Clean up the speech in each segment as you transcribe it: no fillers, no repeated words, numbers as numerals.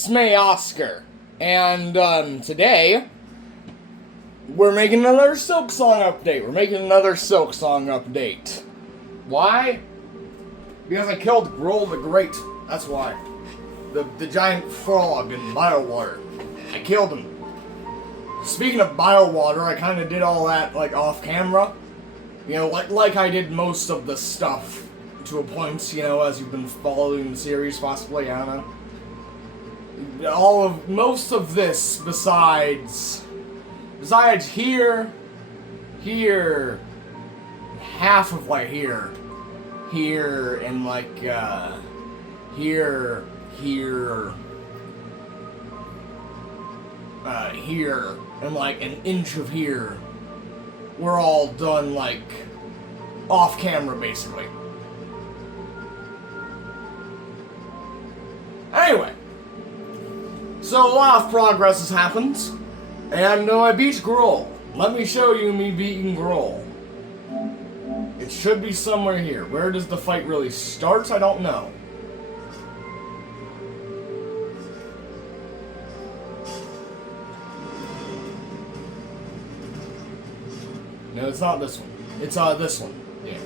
Smay Oscar, and today we're making another SILKSONG update. Why? Because I killed Grohl the Great. That's why. The giant frog in BioWater. I killed him. Speaking of BioWater, I kind of did all that like off camera. You know, like I did most of the stuff to a point. You know, as you've been following the series, possibly. I don't know. Most of this, besides here, half of like here, and like here, and like an inch of here, we're all done like off camera, basically. Anyway. So a lot of progress has happened, and I beat Grohl. Let me show you me beating Grohl. It should be somewhere here. Where does the fight really start? I don't know. No, it's not this one. It's this one. Yeah.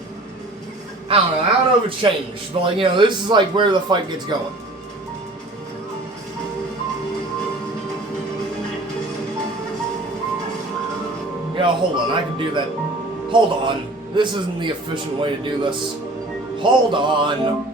I don't know if it's changed, but like, you know, this is like where the fight gets going. Yeah, hold on, I can do that. Hold on. This isn't the efficient way to do this. Hold on.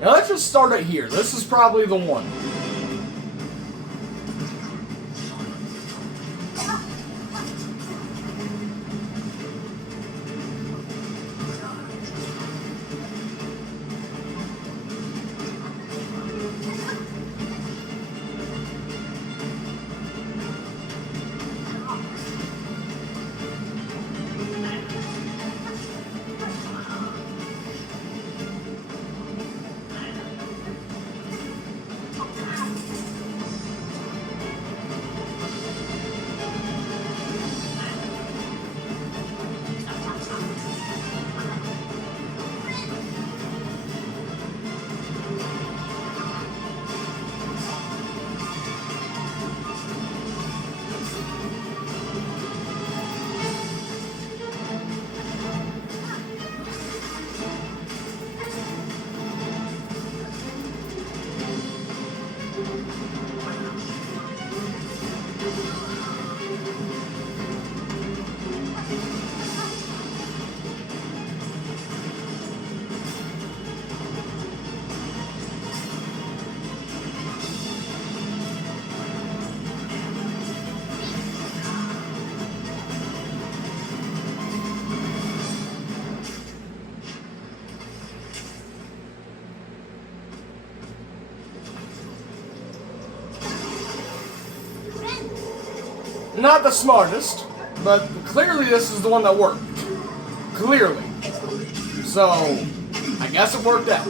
Now let's just start it here. This is probably the one. Not the smartest, but clearly this is the one that worked. Clearly. So, I guess it worked out.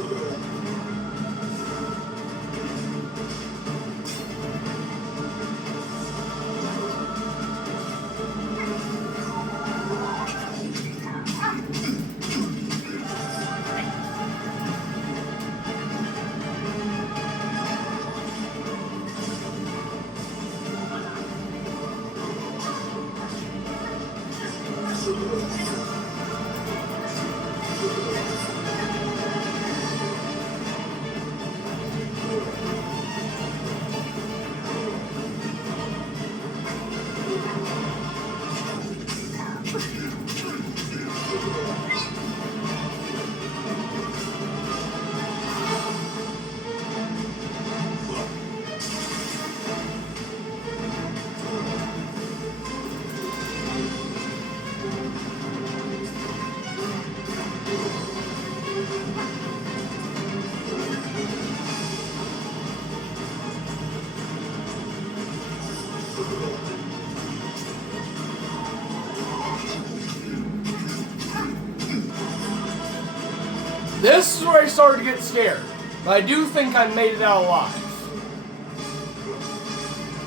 This is where I started to get scared. But I do think I made it out alive.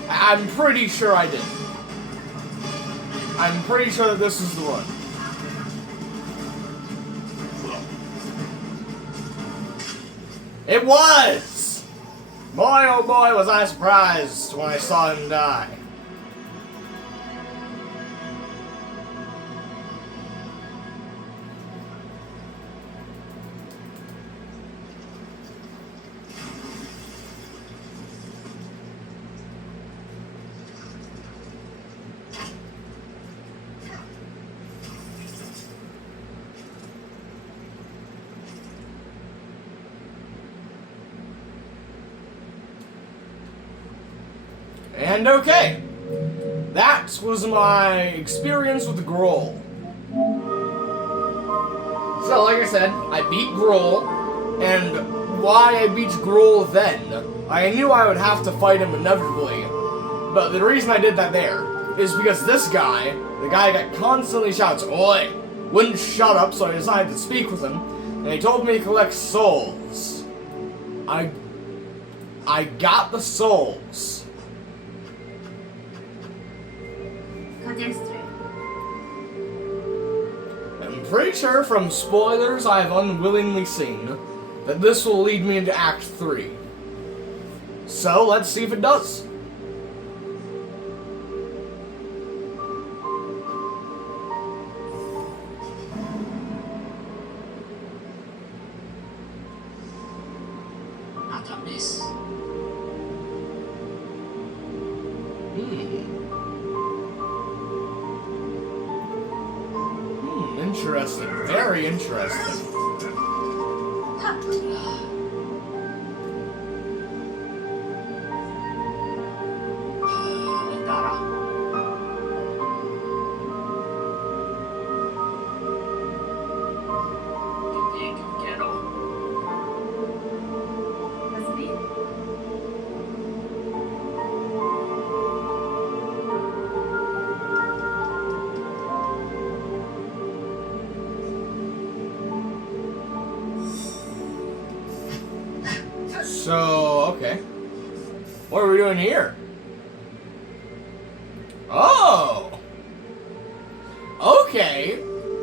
I'm pretty sure I did. I'm pretty sure that this is the one. It was! Boy, oh boy, was I surprised when I saw him die. And okay, that was my experience with Grohl. So, like I said, I beat Grohl, and why I beat Grohl then, I knew I would have to fight him inevitably, but the reason I did that there is because this guy, the guy that constantly shouts, "Oi!" wouldn't shut up, so I decided to speak with him, and he told me to collect souls. I got the souls. I'm pretty sure from spoilers I've unwillingly seen that this will lead me into Act 3. So let's see if it does. Interesting. Very interesting. So, okay. What are we doing here? Oh! Okay.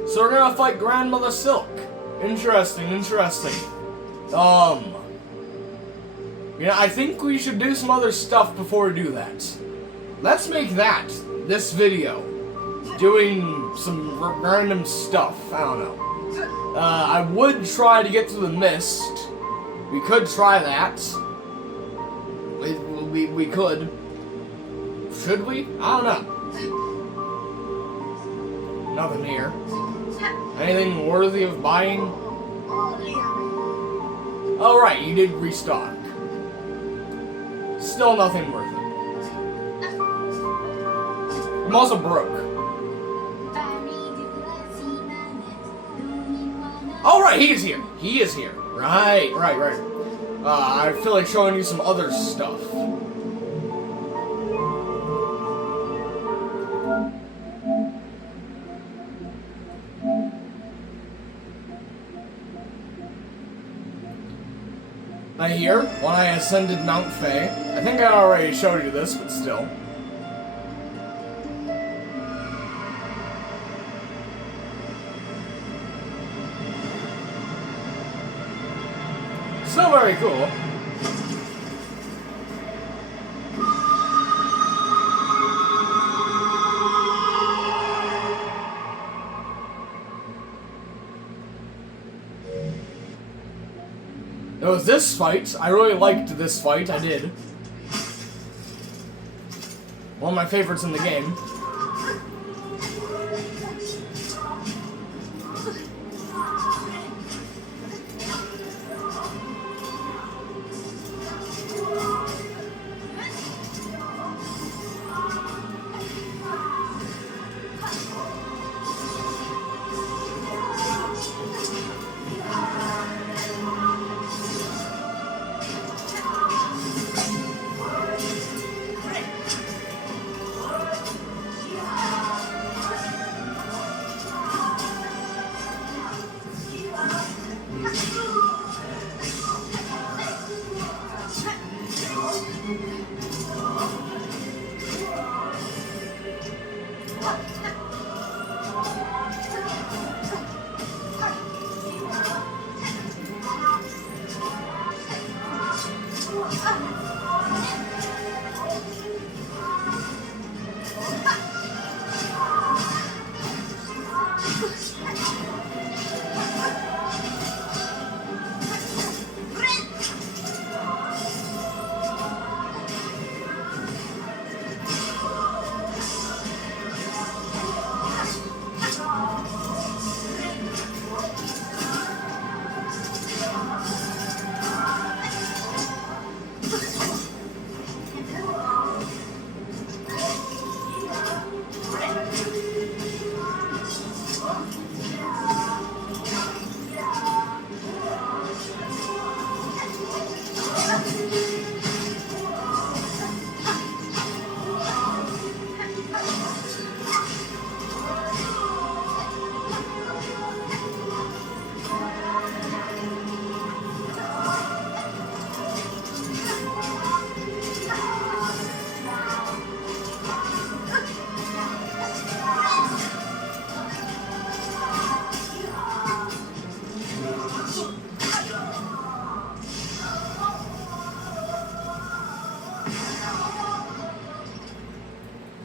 So we're gonna fight Grandmother Silk. Interesting, interesting. Yeah, I think we should do some other stuff before we do that. Let's make that this video. Doing some random stuff. I don't know. I would try to get through the mist. We could try that. We could. Should we? I don't know. Nothing here. Anything worthy of buying? Oh right, you did restock. Still nothing worth it. I'm also broke. Oh right, he is here. He is here. Right. I feel like showing you some other stuff. Now here, when I ascended Mount Fay, I think I already showed you this, but still. Still very cool. There was this fight. I really liked this fight. I did. One of my favorites in the game.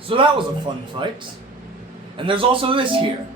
So that was a fun fight. And there's also this here.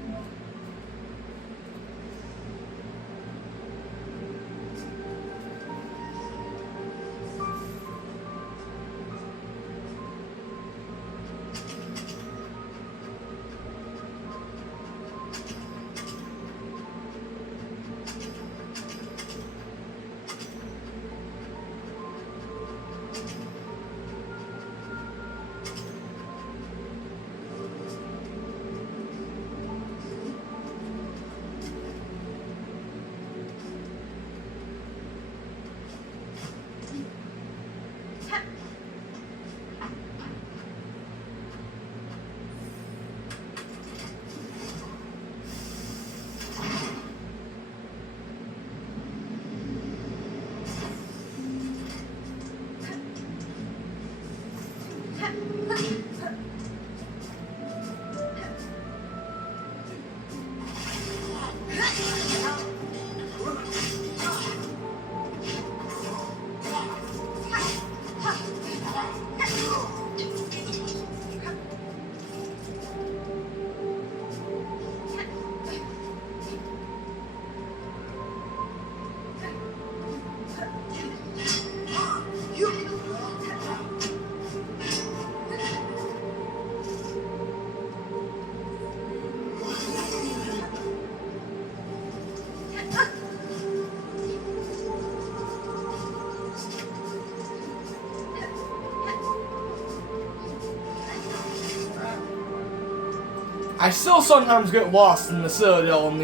I still sometimes get lost in the Citadel in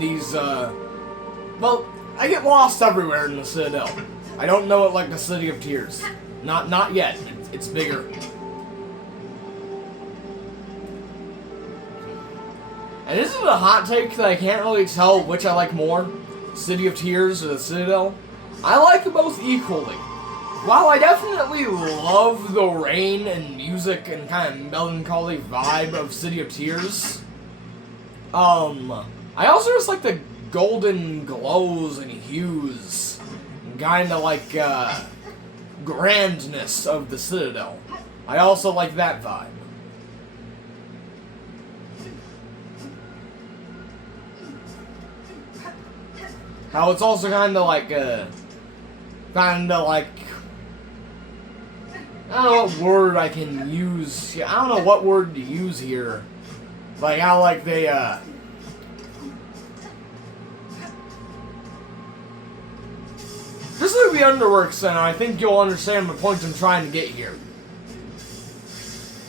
these, well, I get lost everywhere in the Citadel. I don't know it like the City of Tears. Not yet. It's bigger. And is it a hot take that I can't really tell which I like more? City of Tears or the Citadel? I like them both equally. While I definitely love the rain and music and kind of melancholy vibe of City of Tears, I also just like the golden glows and hues, kind of like, grandness of the Citadel. I also like that vibe. How it's also kind of like, I don't know what word I can use. I don't know what word to use here. Like how like they just like the Underworks Center, I think you'll understand the point I'm trying to get here.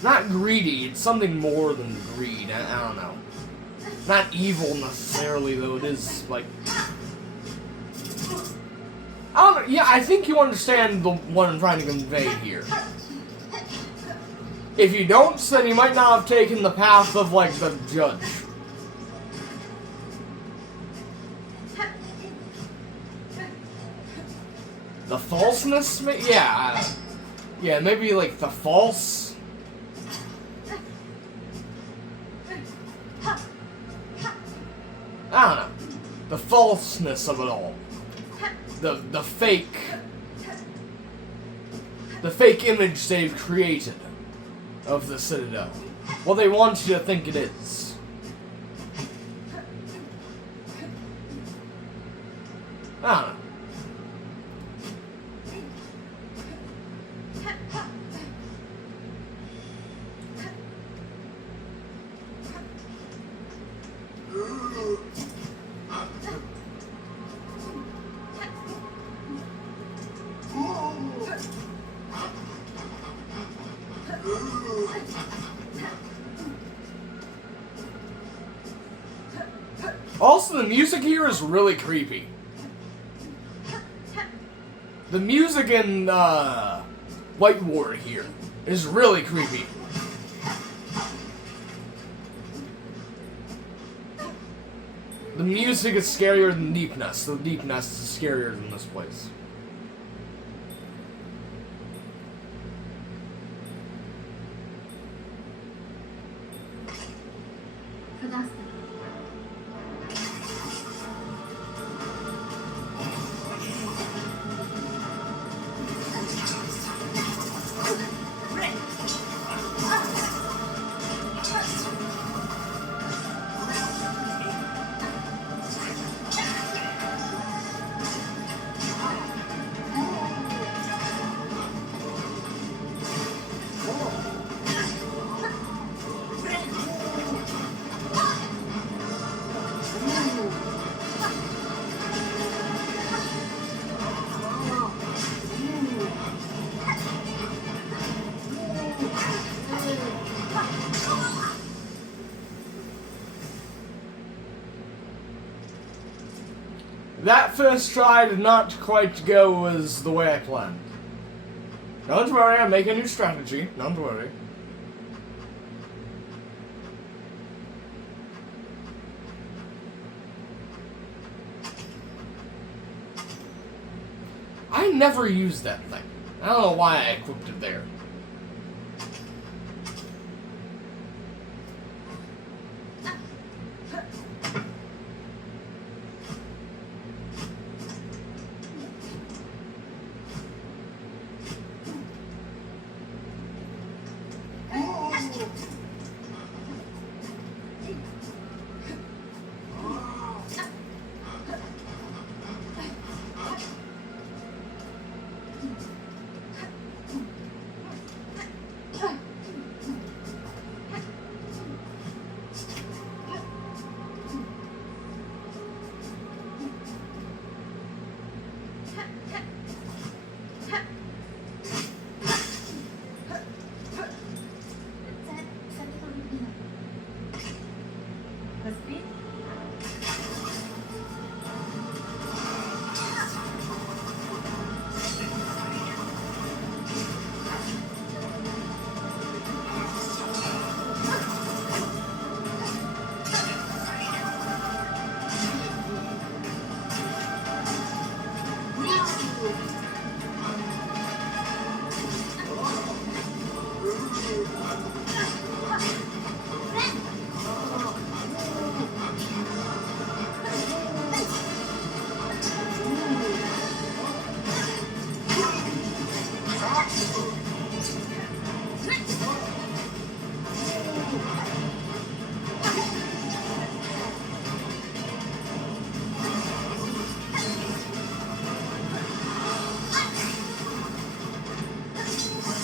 Not greedy, it's something more than greed. I don't know. Not evil necessarily, though it is like I don't know, yeah, I think you understand what I'm trying to convey here. If you don't, then you might not have taken the path of, like, the judge. The falseness? Yeah. Yeah, maybe, like, the false... I don't know. The falseness of it all. The fake image they've created of the Citadel. What they want you to think it is. I don't know. Also, the music here is really creepy. The music in White Ward here is really creepy. The music is scarier than Deep Nest. The Deep Nest is scarier than this place. that first try did not quite go as the way I planned. Don't worry, I'm making a new strategy. Don't worry. I never used that thing. I don't know why I equipped it there.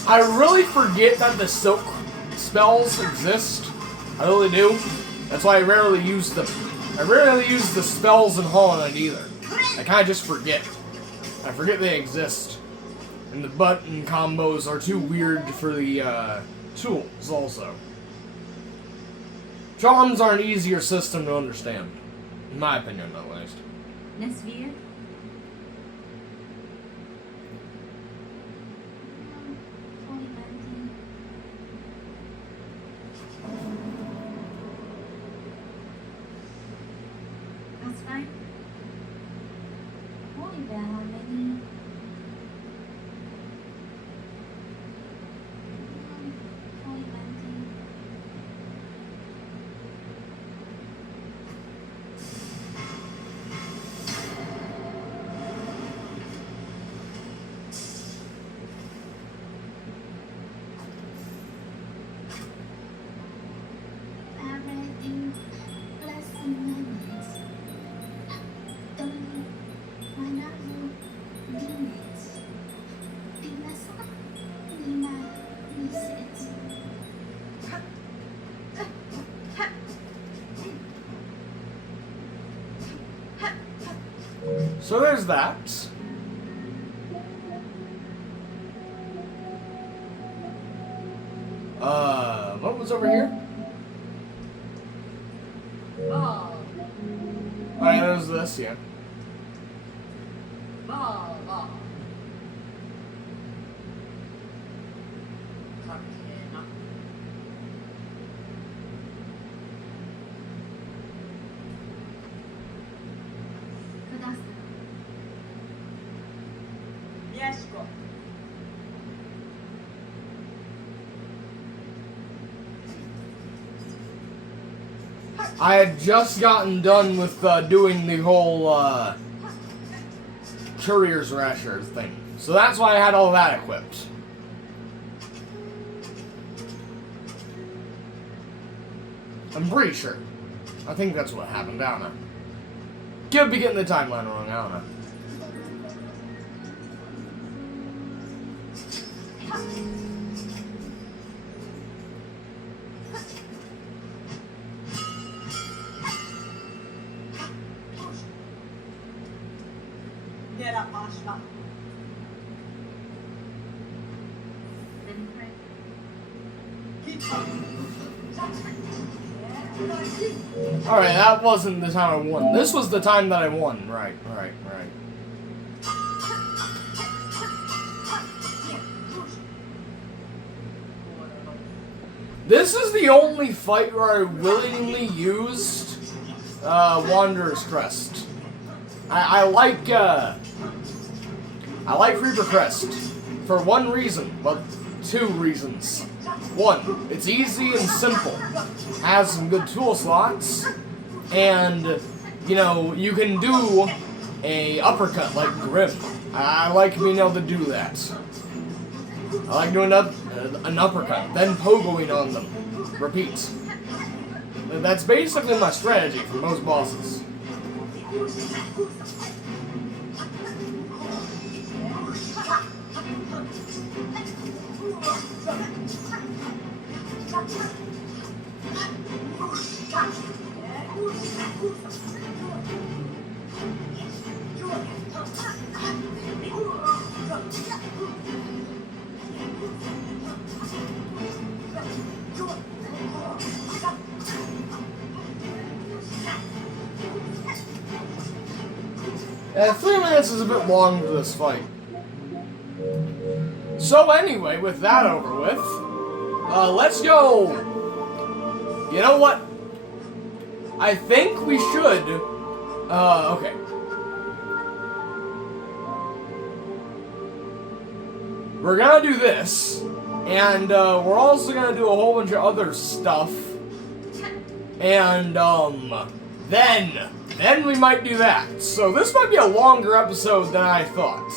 I really forget that the silk spells exist. I really do. That's why I rarely use the spells in Hollow Knight either. I kind of just forget. I forget they exist. And the button combos are too weird for the tools also. Charms are an easier system to understand. In my opinion, at least. Next view. That's fine. Holy bell, many. Holy mountain. Everything blessing memories. Don't another limits. Dimasa lima visits. So there's that. What was over here? Ball, Oh yeah, there's this, yeah. ball, ball. Container. Kudasai. Yes, go. I had just gotten done with doing the whole Courier's Rasher thing. So that's why I had all that equipped. I'm pretty sure. I think that's what happened, I don't know. Could be getting the timeline wrong, I don't know. Nera pasta. Then pray. Hit. Alright, that wasn't the time I won. This was the time that I won. Right. This is the only fight where I willingly used Wanderer's Crest. I like Reaper Crest for one reason, but two reasons. One, it's easy and simple, has some good tool slots, and you know you can do a uppercut like Grim. I like being able to do that. I like doing an uppercut, then pogoing on them. Repeat. That's basically my strategy for most bosses. 3 minutes is a bit long for this fight. So anyway, with that over with, let's go. You know what? I think we should, okay. We're gonna do this, and we're also gonna do a whole bunch of other stuff, and then we might do that. So this might be a longer episode than I thought.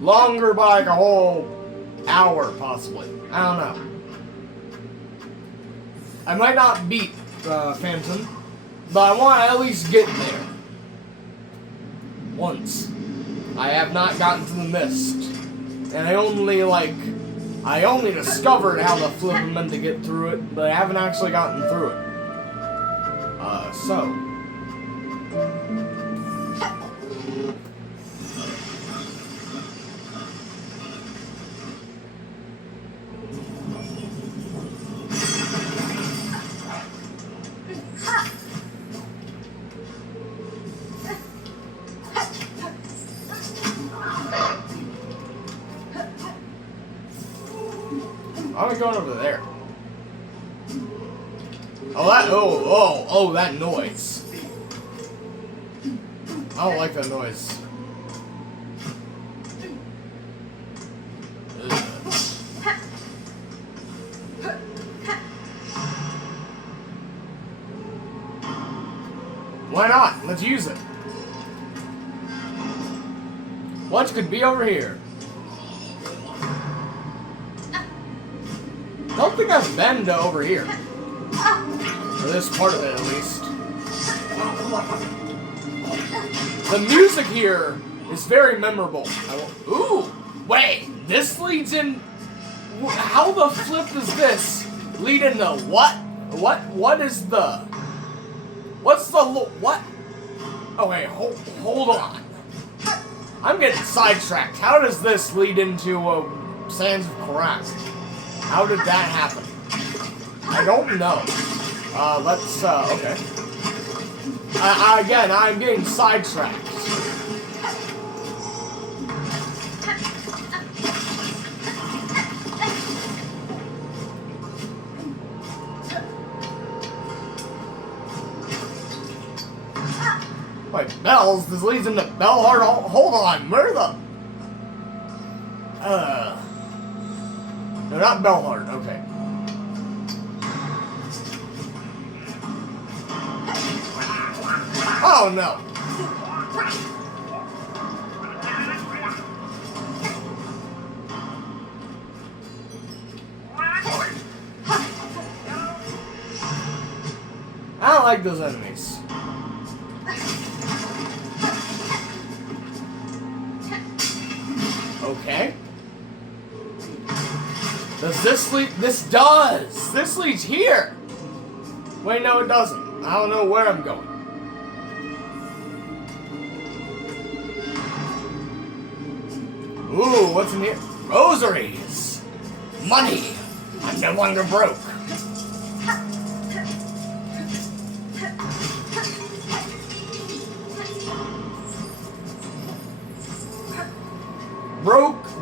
Longer by like a whole hour, possibly. I don't know. I might not beat Phantom, but I want to at least get there. Once. I have not gotten to the mist. And I only discovered how to flip them and to get through it, but I haven't actually gotten through it. So. Why am I going over there? Oh, that noise. I don't like that noise. Ugh. Why not? Let's use it. What could be over here? I don't think I've been to over here. For this part of it, at least. The music here is very memorable. Ooh! Wait! This leads in... How the flip does this lead into what? What is the... What's the... What? Okay, hold on. I'm getting sidetracked. How does this lead into Sands of Korak? How did that happen? I don't know. Let's, okay. Again, I'm getting sidetracked. Wait, bells? This leads into Bellheart. Hold on, where the... No, not Bellheart, okay. Oh, no. I don't like those enemies. Okay. Does this lead? This does! This leads here! Wait, no, it doesn't. I don't know where I'm going. Ooh, what's in here? Rosaries! Money! I'm no longer broke.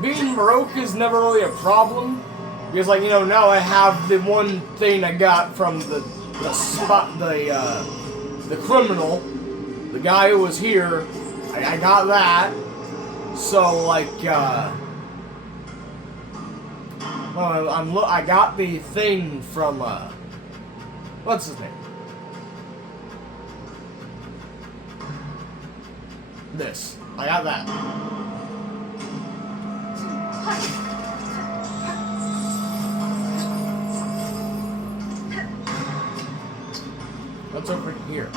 Being broke is never really a problem. Because, like, you know, now I have the one thing I got from the criminal, the guy who was here. I got that. So, like, well, I got the thing from, what's his name? This. I got that. What's over here?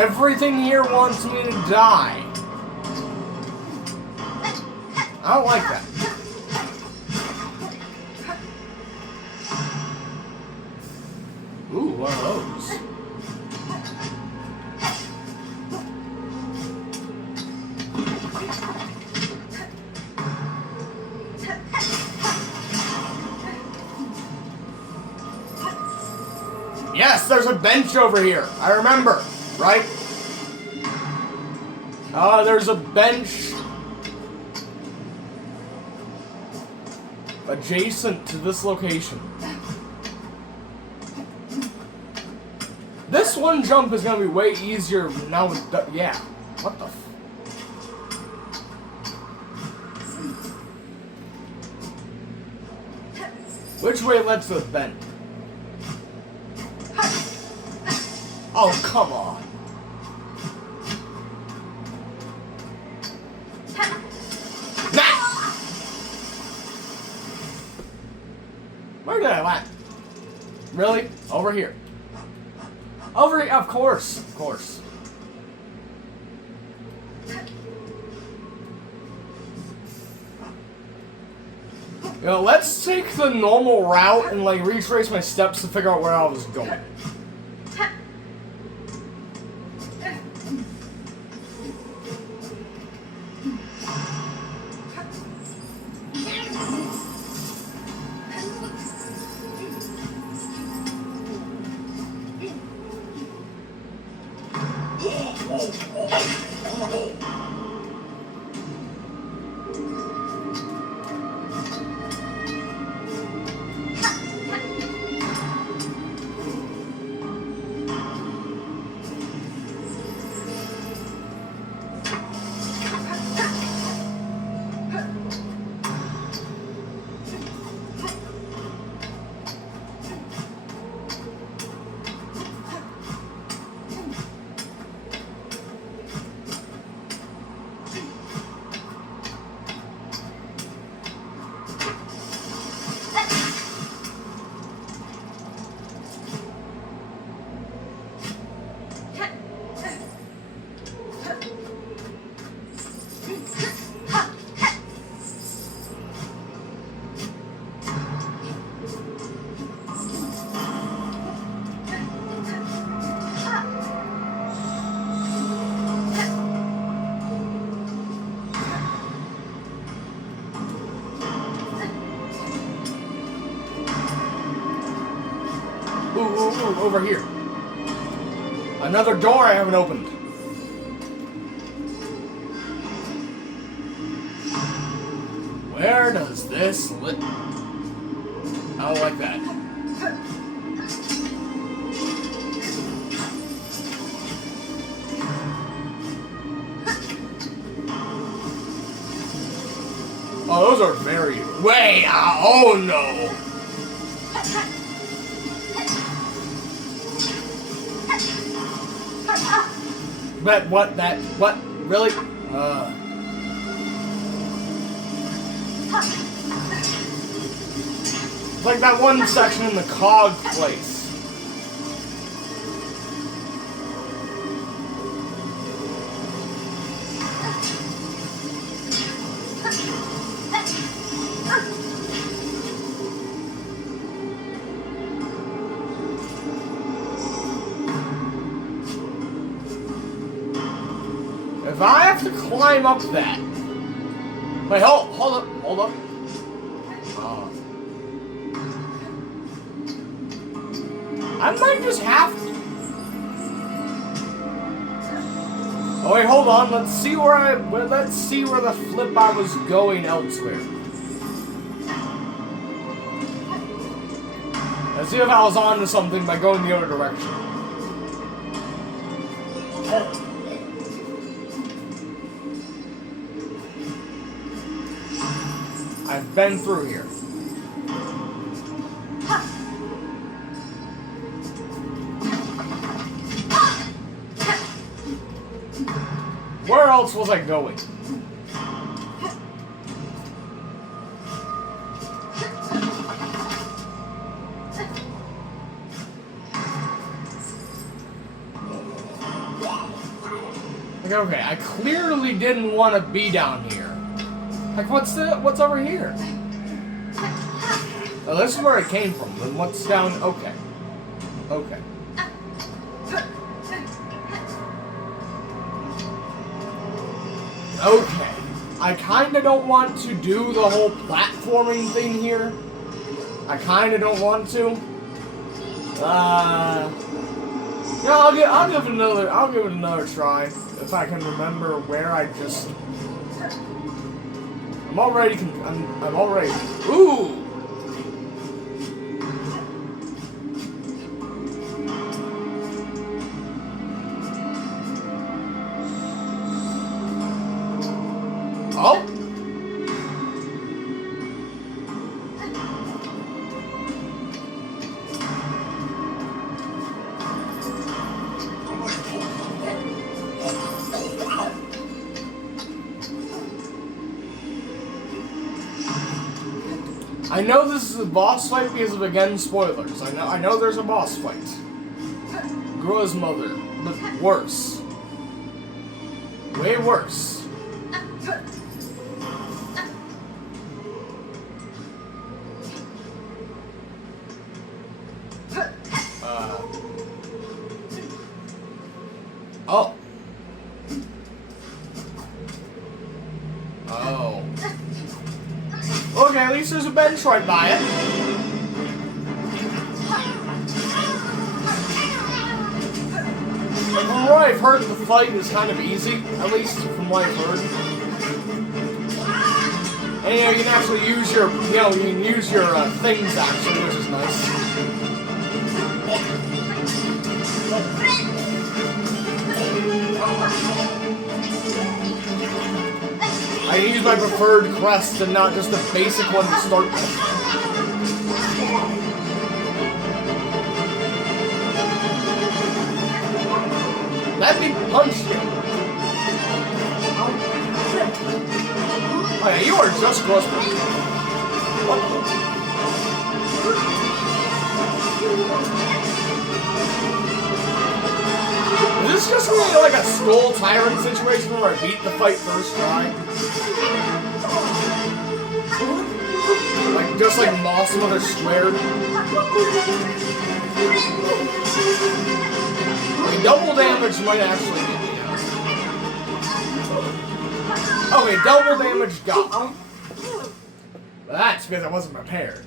Everything here wants me to die. I don't like that. Ooh, one of those. Yes, there's a bench over here. I remember, right? There's a bench adjacent to this location. This one jump is gonna be way easier now with yeah. What the f... Which way led to the bend? Oh, come on. Nah! Where did I land? Really? Over here. Over here, of course. Of course. You know, let's take the normal route and, like, retrace my steps to figure out where I was going. Ooh, over here. Another door I haven't opened. Where does this lead? I don't like that. Oh, those are very... Way out. Oh, no. But what? That... What? Really? It's like that one section in the cog place. If I have to climb up that... Wait, hold up. I might just have to. Oh wait, hold on. Let's see where the flip I was going elsewhere. Let's see if I was on to something by going the other direction. I've been through here. Where else was I going? Okay, I clearly didn't want to be down here. Like, what's over here? Oh, this is where it came from. Then what's down? Okay. Okay. Okay. I kind of don't want to do the whole platforming thing here. I kind of don't want to. Yeah, I'll give it another try if I can remember where I just. I'm already. Ooh. Oh. I know this is a boss fight because of, again, spoilers. I know there's a boss fight. Gro's mother, but worse. Way worse. Oh. Oh. Okay, at least there's a bench right by it. From what I've heard, the fight is kind of easy. At least from what I've heard. And you can actually use your, you can use your things actually, which is nice. I can use my preferred crest and not just a basic one to start with. Let me punch you. Oh yeah, you are just close. What? Is this just really like a Skull Tyrant situation where I beat the fight first try? Like, just like Moss Mother squared? Okay, double damage might actually get me out. Okay, double damage got me. But that's because I wasn't prepared.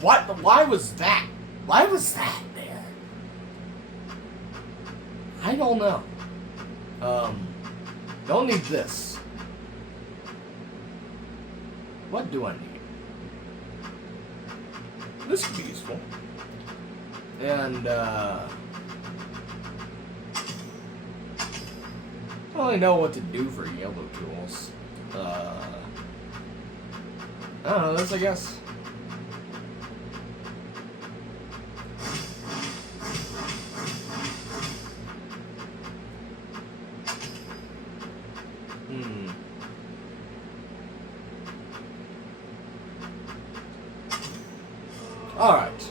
What? Why was that? Why was that there? I don't know. Don't need this. What do I need? This could be useful. And, I don't really know what to do for yellow tools. I don't know, this I guess. Alright.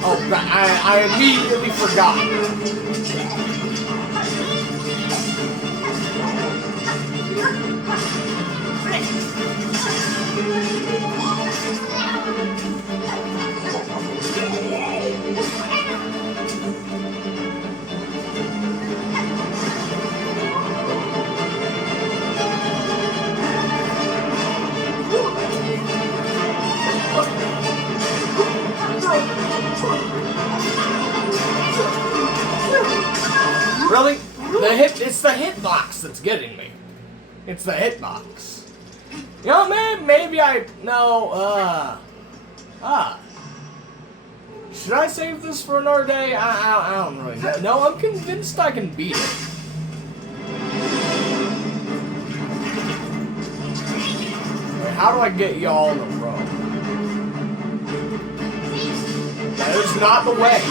Oh, I I immediately forgot. Really? It's the hitbox that's getting me. It's the hitbox. You know, maybe should I save this for another day? I don't really know. No, I'm convinced I can beat it. Wait, how do I get y'all in a row? That is not the way.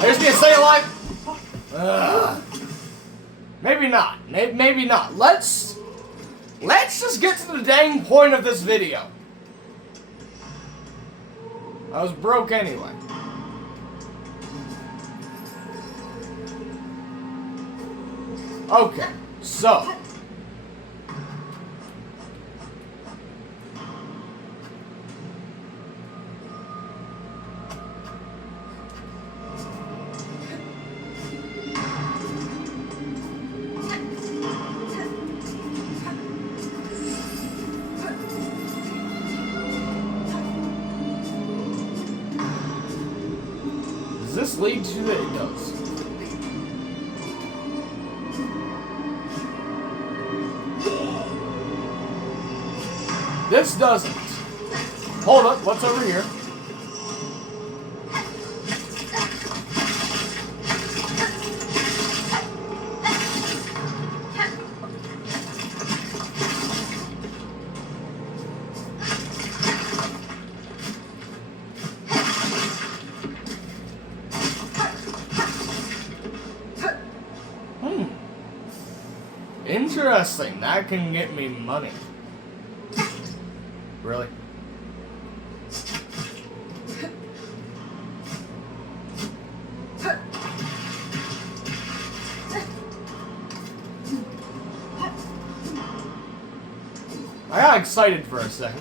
I just need to stay alive. Maybe not. Maybe not. Let's just get to the dang point of this video. I was broke anyway. Okay, so does this lead to the... It does. This doesn't. Hold up, what's over here? Interesting, that can get me money. Really? I got excited for a second.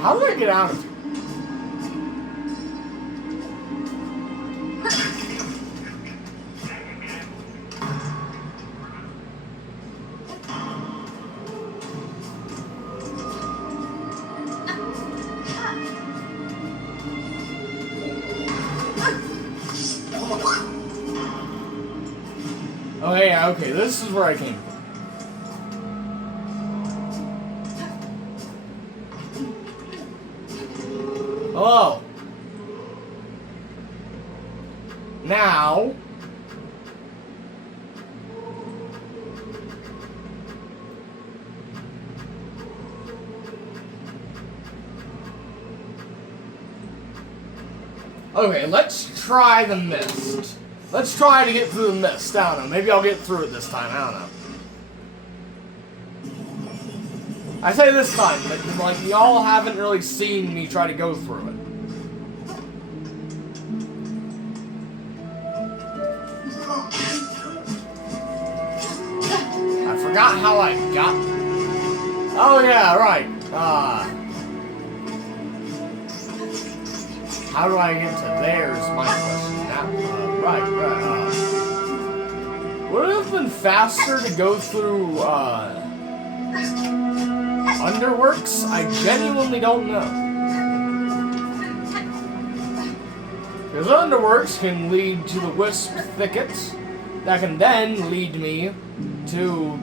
How do I get out of here? Oh yeah, okay, this is where I came from. Hello. Now... Okay, let's try the mist. Let's try to get through the mist. I don't know. Maybe I'll get through it this time. I don't know. I say this time, but like y'all haven't really seen me try to go through it. I forgot how I got. Oh yeah, right. How do I get to there is my question. Now, right. Would it have been faster to go through, Underworks? I genuinely don't know. Because Underworks can lead to the Wisp Thickets. That can then lead me to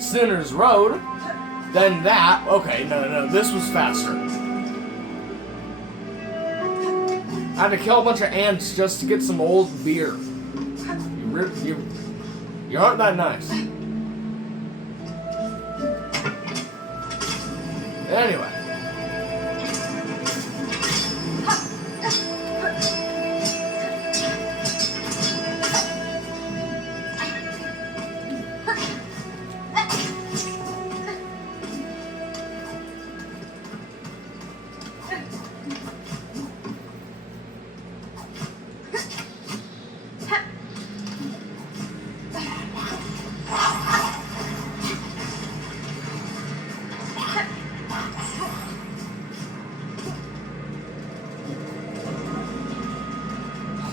Sinner's Road. Then that. Okay, no. This was faster. I had to kill a bunch of ants just to get some old beer. You aren't that nice. Anyway.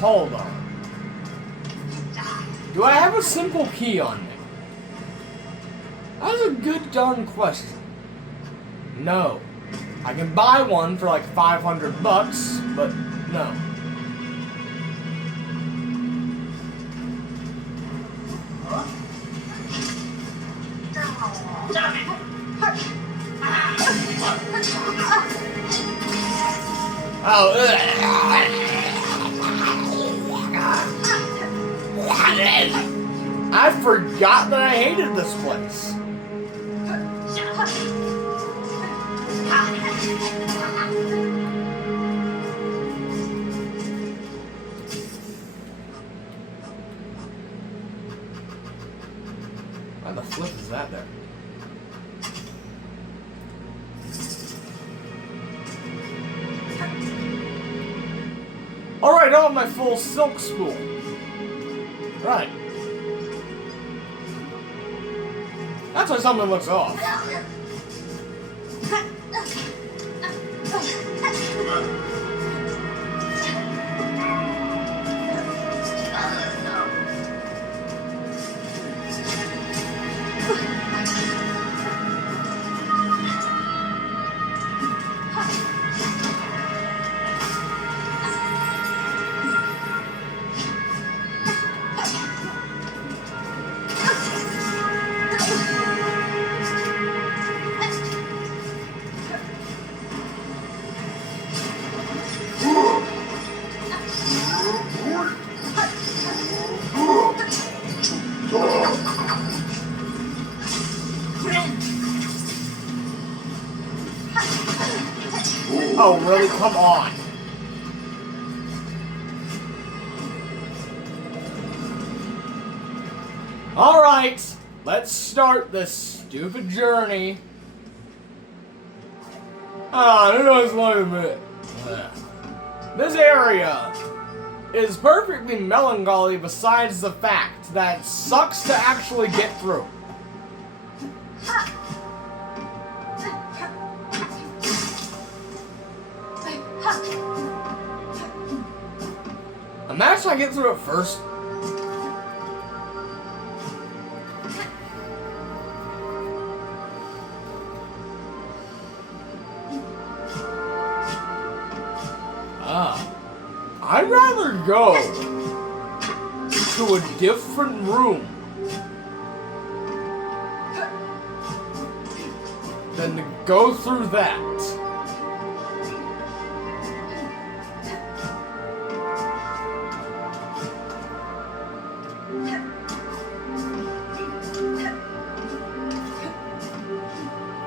Hold on. Do I have a simple key on me? That's a good darn question. No. I can buy one for like $500, but no. I forgot that I hated this place. Why the flip is that there? Alright, on my full silk spool. Right. That's why something looks off. Oh, really? Come on. Alright, let's start this stupid journey. Wait a minute. This area is perfectly melancholy besides the fact that it sucks to actually get through. Imagine I get through it first. I'd rather go to a different room than to go through that.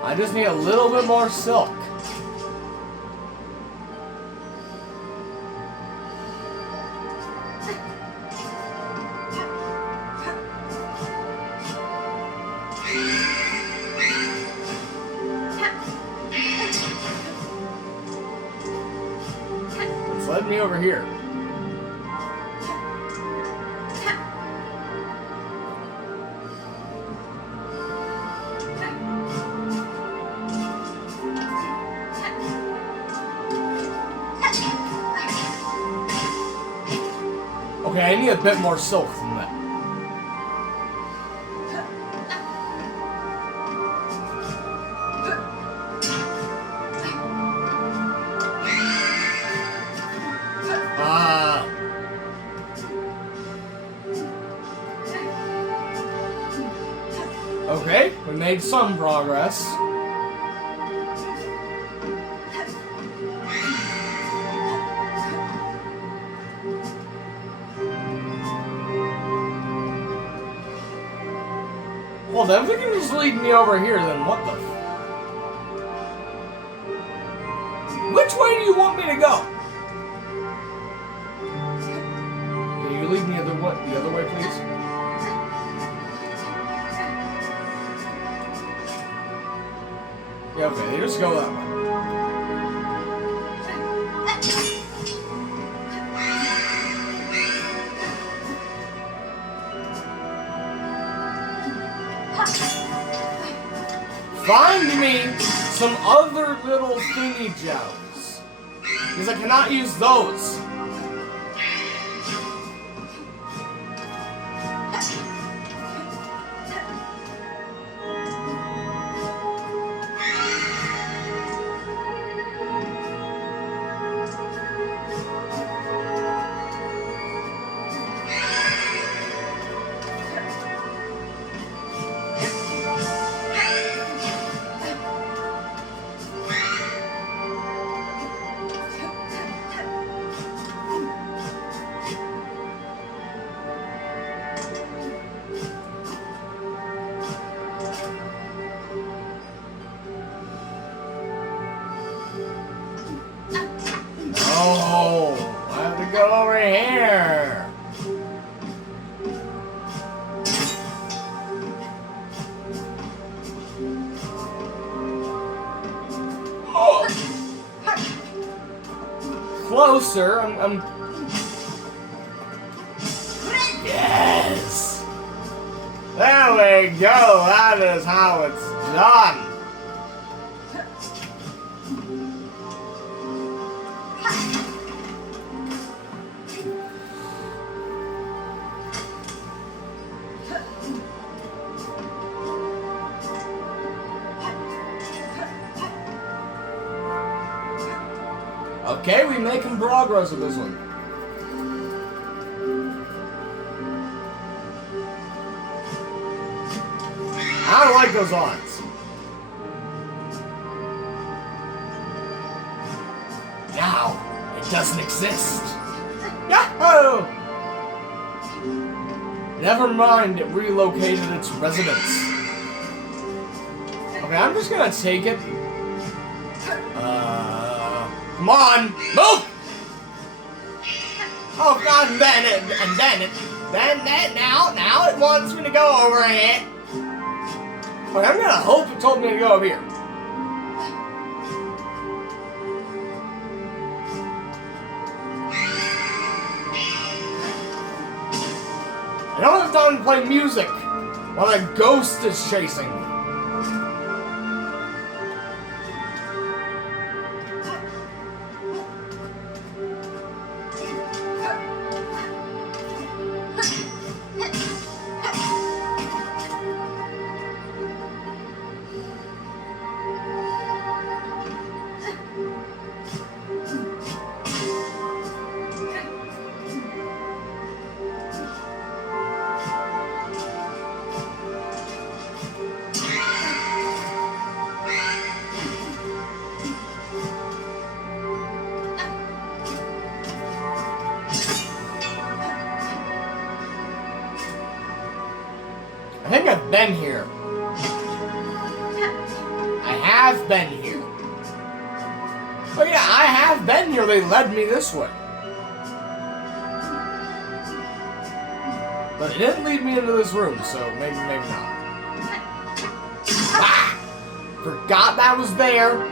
I just need a little bit more silk. It's led me over here. Okay, I need a bit more silk than that. Okay, we made some progress. Well, then if we can just lead me over here, then what the Which way do you want me to go? Can you lead me the other way, please? Yeah, okay, just go that way. Find me some other little thingy gels. Because I cannot use those. Oh, I have to go over here. Oh. Closer. I'm. Yes. There we go. That is how it's done. Okay, we making progress with this one. I don't like those odds. Now, it doesn't exist. Yahoo! Never mind, it relocated its residence. Okay, I'm just gonna take it. Come on, move! Oh God, and then now it wants me to go over it. But I'm gonna hope it told me to go over here. I don't have time to play music while a ghost is chasing me. I think I've been here. I have been here. Oh yeah, I have been here. They led me this way. But it didn't lead me into this room, so maybe not. Ah! Forgot that was there.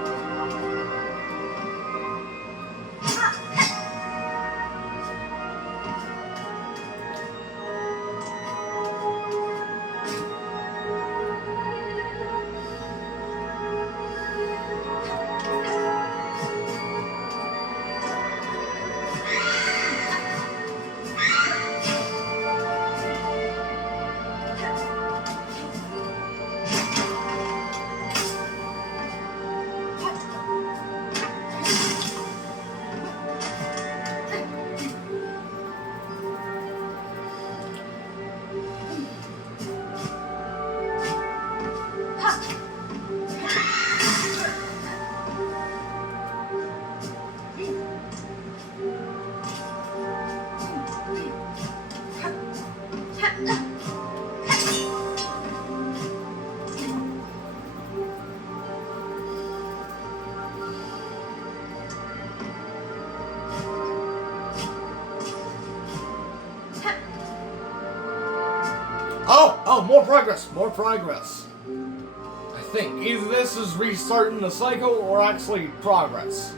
Oh, more progress, more progress. I think either this is restarting the cycle or actually progress.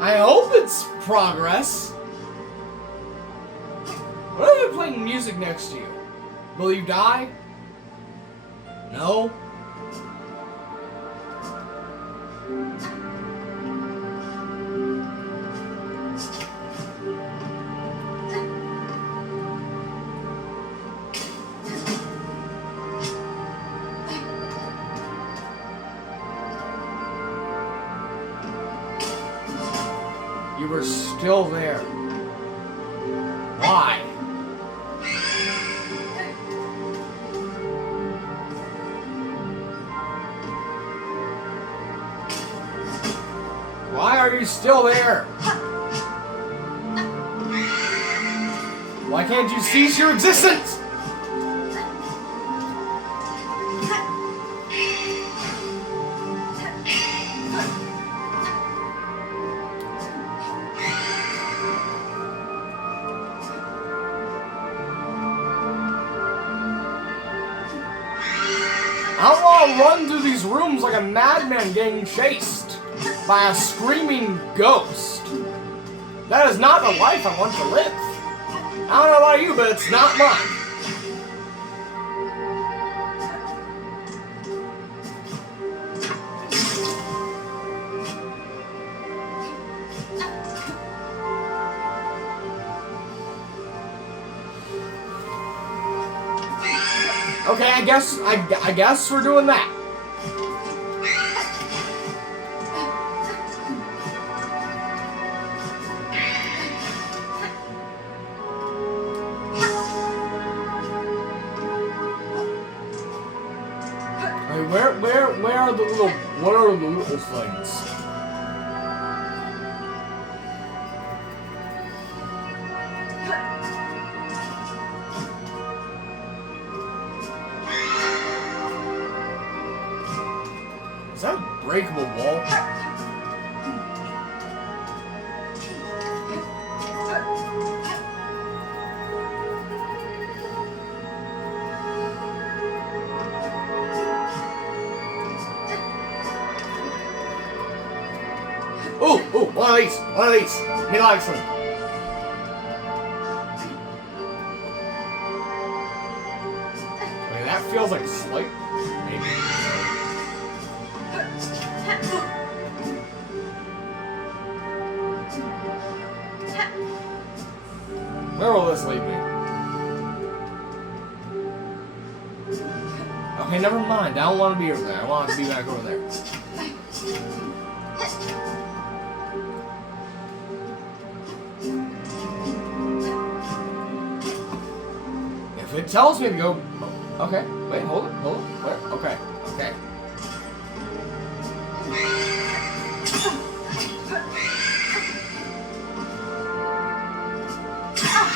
I hope it's progress. What are you playing music next to you? Will you die? No? You were still there. Why? Why are you still there? Why can't you cease your existence? I don't want to run through these rooms like a madman getting chased by a screaming ghost. That is not the life I want to live. I don't know about you, but it's not mine. Okay, I guess we're doing that. Where are the little, what are the little things? Is that a breakable wall? Ooh, one of these. Me likes them. Okay, that feels like slight. Maybe. Where will this lead me? Okay, never mind. I don't want to be over there. I want to be back over there. If it tells me to go... Okay, wait, hold it. Where? Okay.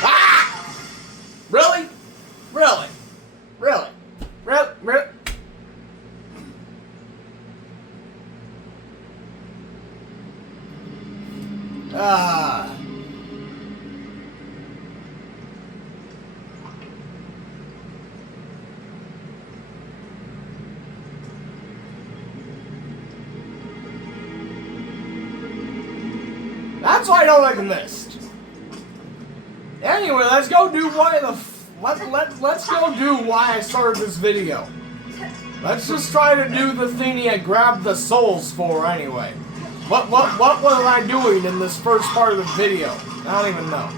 Ah! Really? Ah. That's why I don't like the mist. Anyway, let's go do let's go do why I started this video. Let's just try to do the thingy I grabbed the souls for anyway. What was I doing in this first part of the video? I don't even know.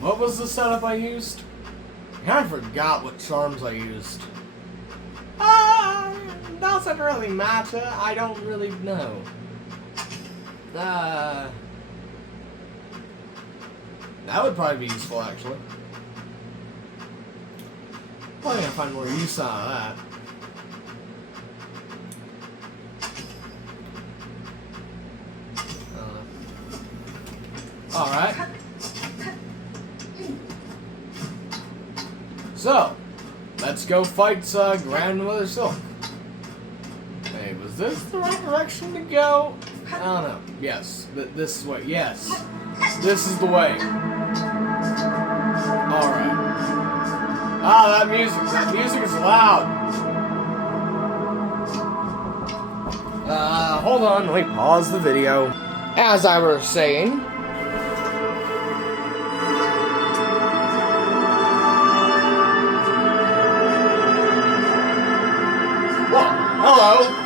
What was the setup I used? I kind of forgot what charms I used. Doesn't really matter. I don't really know. That would probably be useful, actually. Probably gonna find more use out of that. Alright. So, let's go fight Grandmother Silk. Hey, was this the right direction to go? I don't know. Yes, this is the way. Yes, this is the way. Alright. Ah, that music is loud. Hold on, let me pause the video. As I was saying, hello.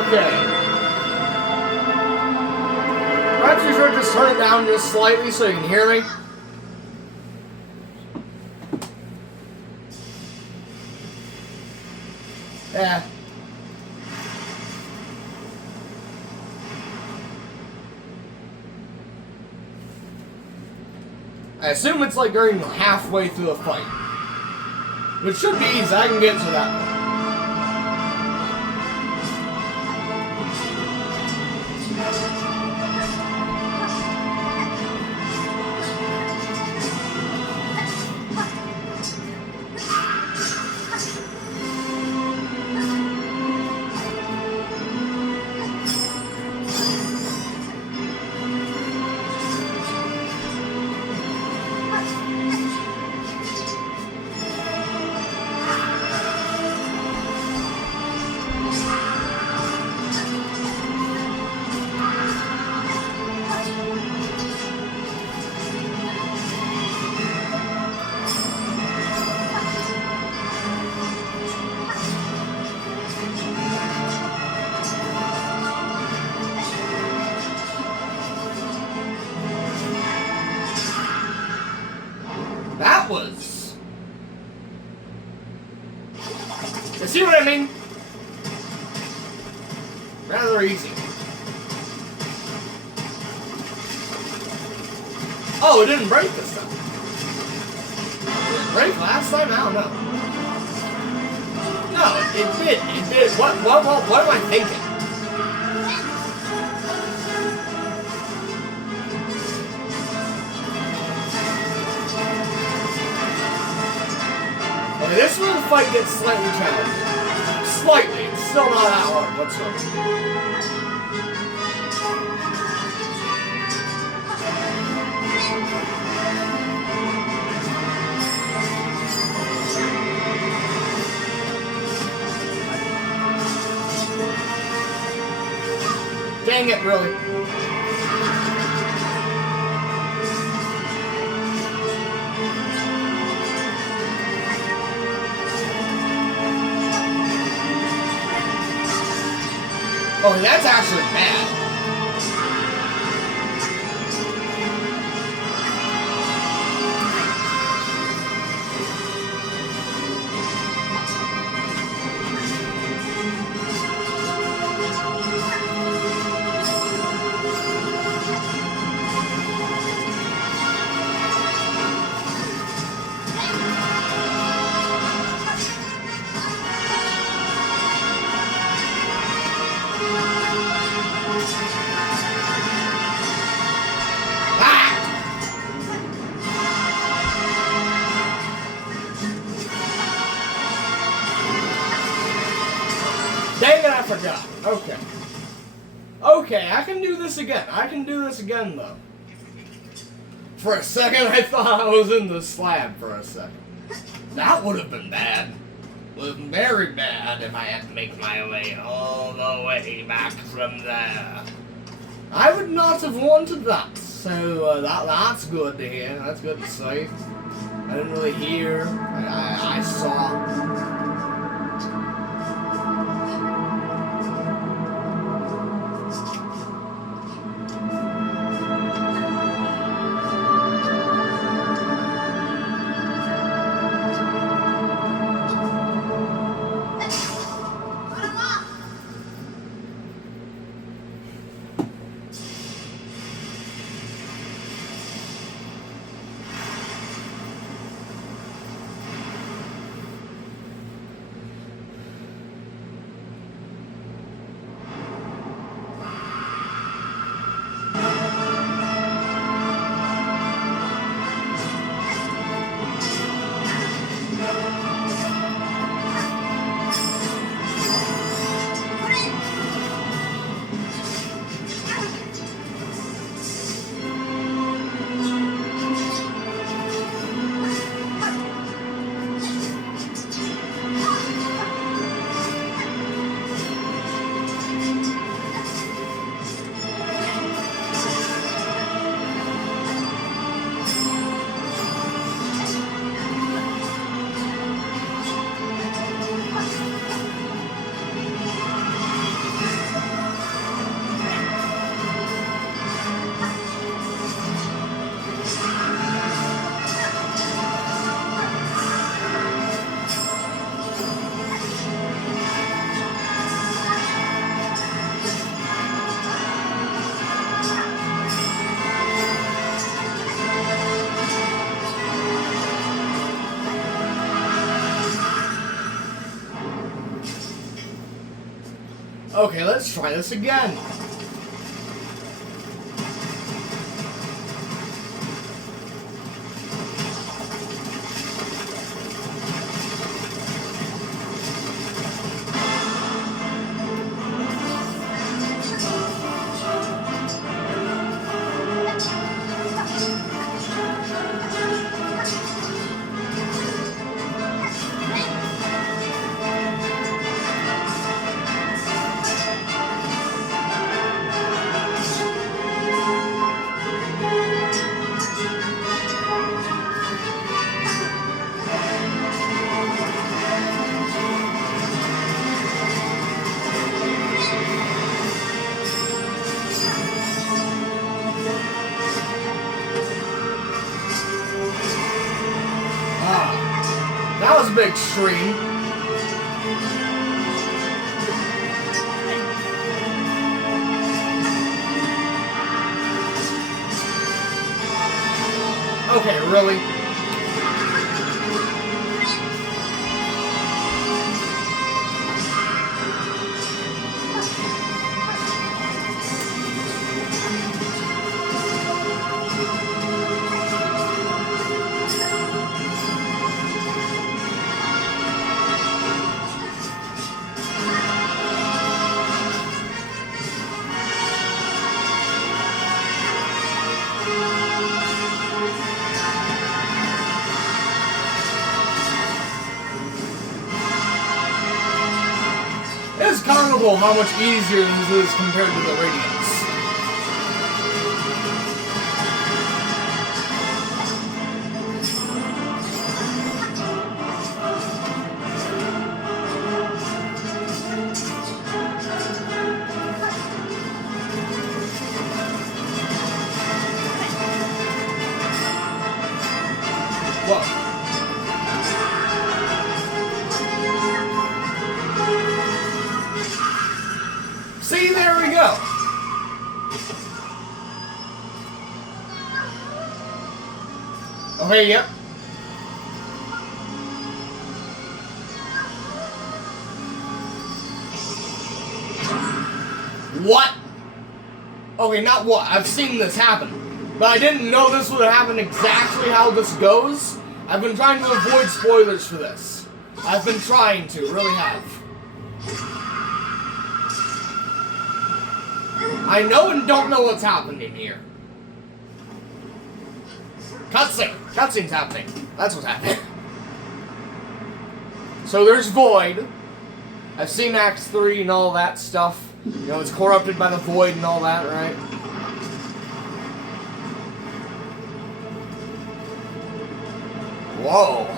Okay. Perhaps you should just turn it down just slightly so you can hear me. Yeah. I assume it's like during halfway through the fight. Which should be easy. I can get to that point. That was... You see what I mean? Rather easy. Oh, it didn't break this time. Did it break last time? I don't know. No, it did. It did. What am I thinking? Okay, this is where the fight gets slightly challenging. Slightly. It's still not that hard whatsoever. Dang it, really. Oh, that's actually bad. forgot. Okay. Okay, I can do this again. I can do this again, though. For a second, I thought I was in the slab for a second. That would have been bad. Would have been very bad if I had to make my way all the way back from there. I would not have wanted that. So that's good to hear. That's good to see. I didn't really hear. I saw. Okay, let's try this again. That was a big stream. Okay, really? It's comical how much easier this is compared to the Radiance. Whoa. See, there we go. Okay, yep. What? Okay, not what. I've seen this happen. But I didn't know this would happen exactly how this goes. I've been trying to avoid spoilers for this. I've been trying to, really have. I know and don't know what's happening here. Cutscene. Cutscene's happening. That's what's happening. So there's Void. I've seen Act 3 and all that stuff. You know, it's corrupted by the Void and all that, right? Whoa.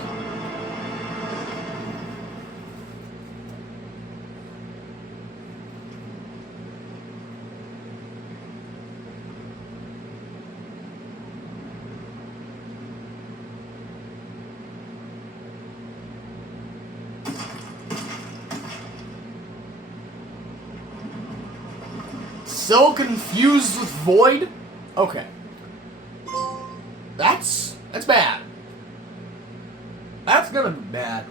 So confused with Void? Okay. That's bad. That's gonna be bad.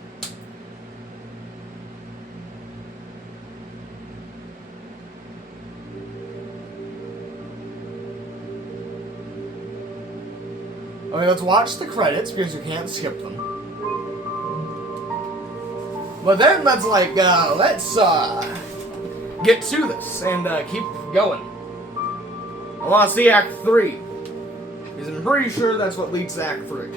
Okay, let's watch the credits because you can't skip them. But then let's get to this and keep going. I want to see Act 3 because I'm pretty sure that's what leads to Act 3.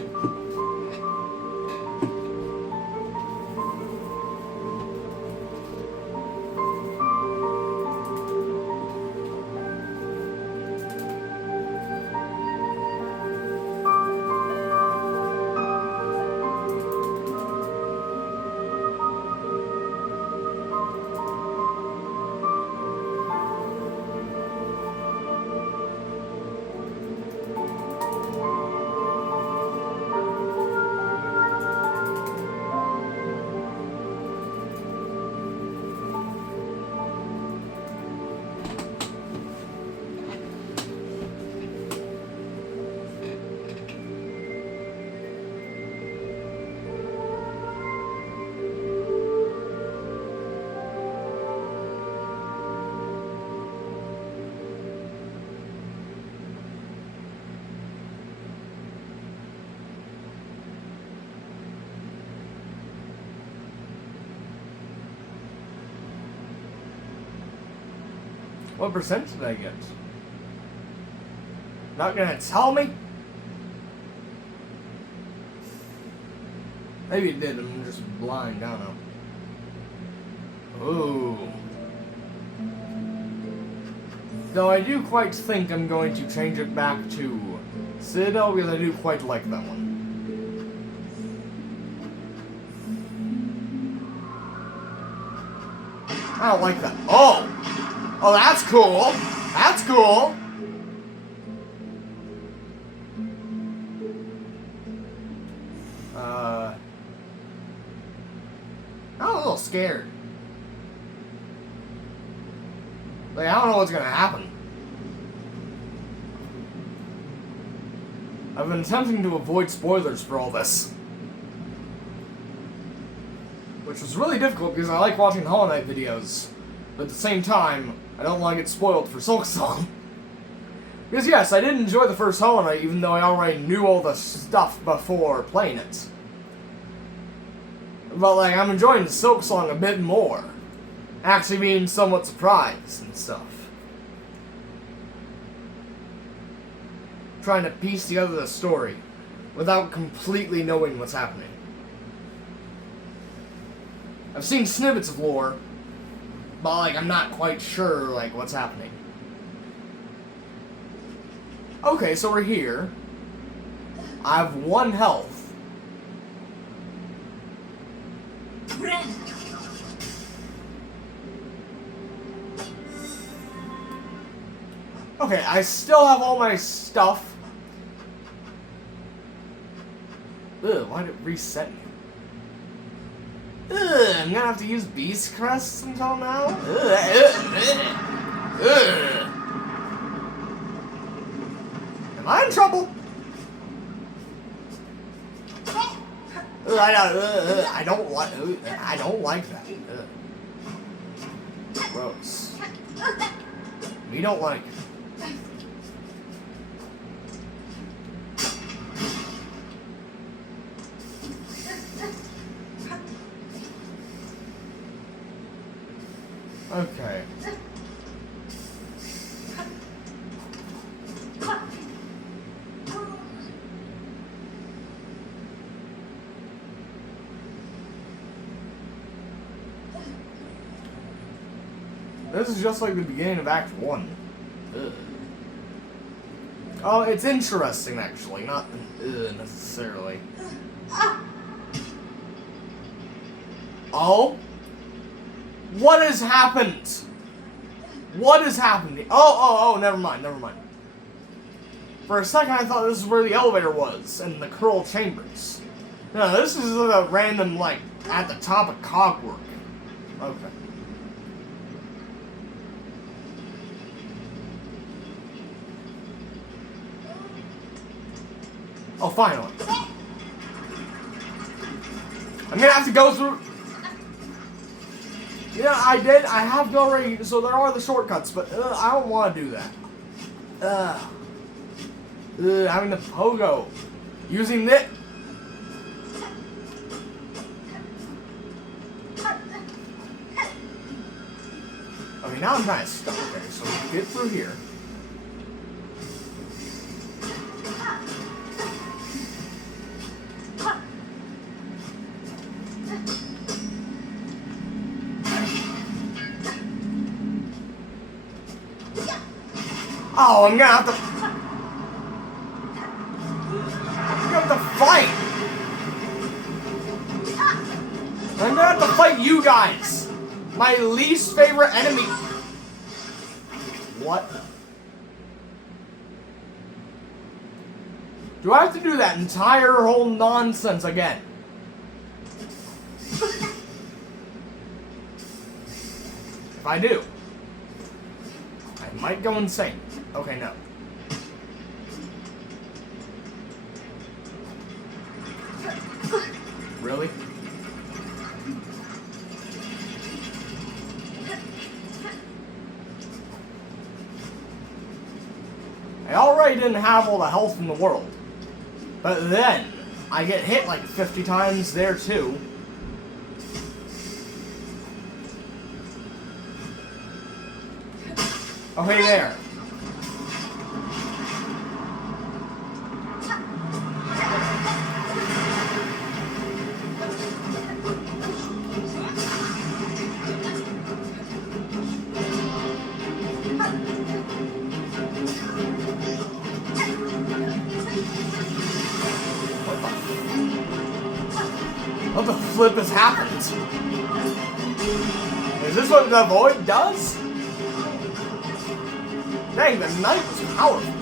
What percent did I get? Not gonna tell me? Maybe it did, I'm just blind, I don't know. Ooh. Though I do quite think I'm going to change it back to Citadel because I do quite like that one. I don't like that. Oh! Oh, that's cool. That's cool. I'm a little scared. Like, I don't know what's gonna happen. I've been attempting to avoid spoilers for all this. Which was really difficult because I like watching Hollow Knight videos. But at the same time, I don't want to get spoiled for SILKSONG. Because yes, I did enjoy the first Hollow Knight, even though I already knew all the stuff before playing it. But like, I'm enjoying SILKSONG a bit more. Actually being somewhat surprised and stuff. Trying to piece together the story, without completely knowing what's happening. I've seen snippets of lore, but like, I'm not quite sure like what's happening. Okay, so we're here. I have 1 health. Okay, I still have all my stuff. Ugh, why did it reset me? Ugh, I'm gonna have to use Beast Crests until now? Ugh. Am I in trouble? I don't like that. Gross. We don't like it. Okay. This is just like the beginning of Act 1. Ugh. Oh, it's interesting, actually. Not necessarily. Oh? What has happened? What has happened? Oh, never mind, never mind. For a second, I thought this is where the elevator was, and the Curl Chambers. No, this is a random, like, at the top of Cogwork. Okay. Oh, finally. I'm gonna have to go through... Yeah, I did. I have already... So there are the shortcuts, but I don't want to do that. Having the pogo. Using this... Okay, now I'm kind of stuck. Okay, so we get through here. Oh, I'm gonna have to fight! I'm gonna have to fight you guys! My least favorite enemy! What? Do I have to do that entire whole nonsense again? If I do, I might go insane. Okay, no. Really? I already didn't have all the health in the world. But then, I get hit like 50 times there too. Okay, there. What the flip has happened? Is this what the void does? Dang, the knife was powerful.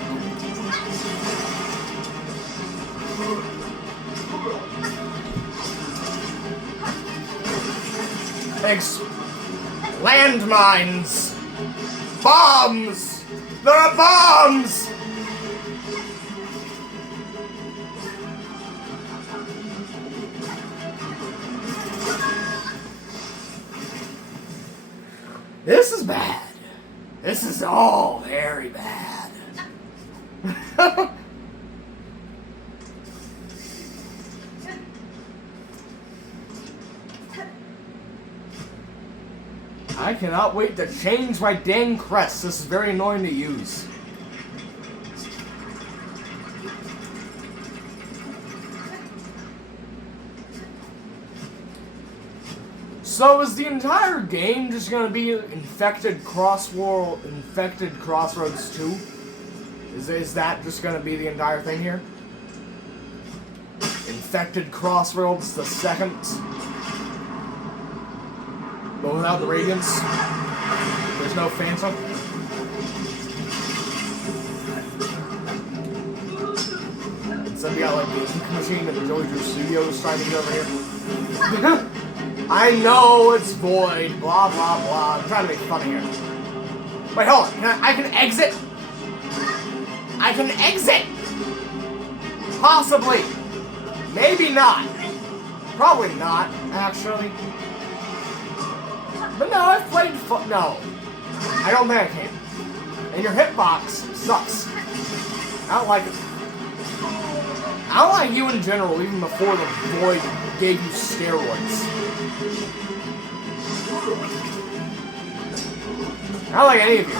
Landmines! Bombs! There are bombs! This is bad. This is all very bad. I cannot wait to change my dang crest. This is very annoying to use. So is the entire game just gonna be Infected Crossroads 2? Is that just gonna be the entire thing here? Infected Crossroads the second? But without the Radiance? There's no Phantom? Instead we got like the ink machine that the Joey Drew Studios trying to get over here. I know it's void, blah blah blah. I'm trying to make fun of here. Wait, hold on. I can exit? I can exit! Possibly. Maybe not. Probably not, actually. But no, I've played no. I don't think I can. And your hitbox sucks. I don't like it. I don't like you in general, even before the void gave you steroids. I don't like any of you.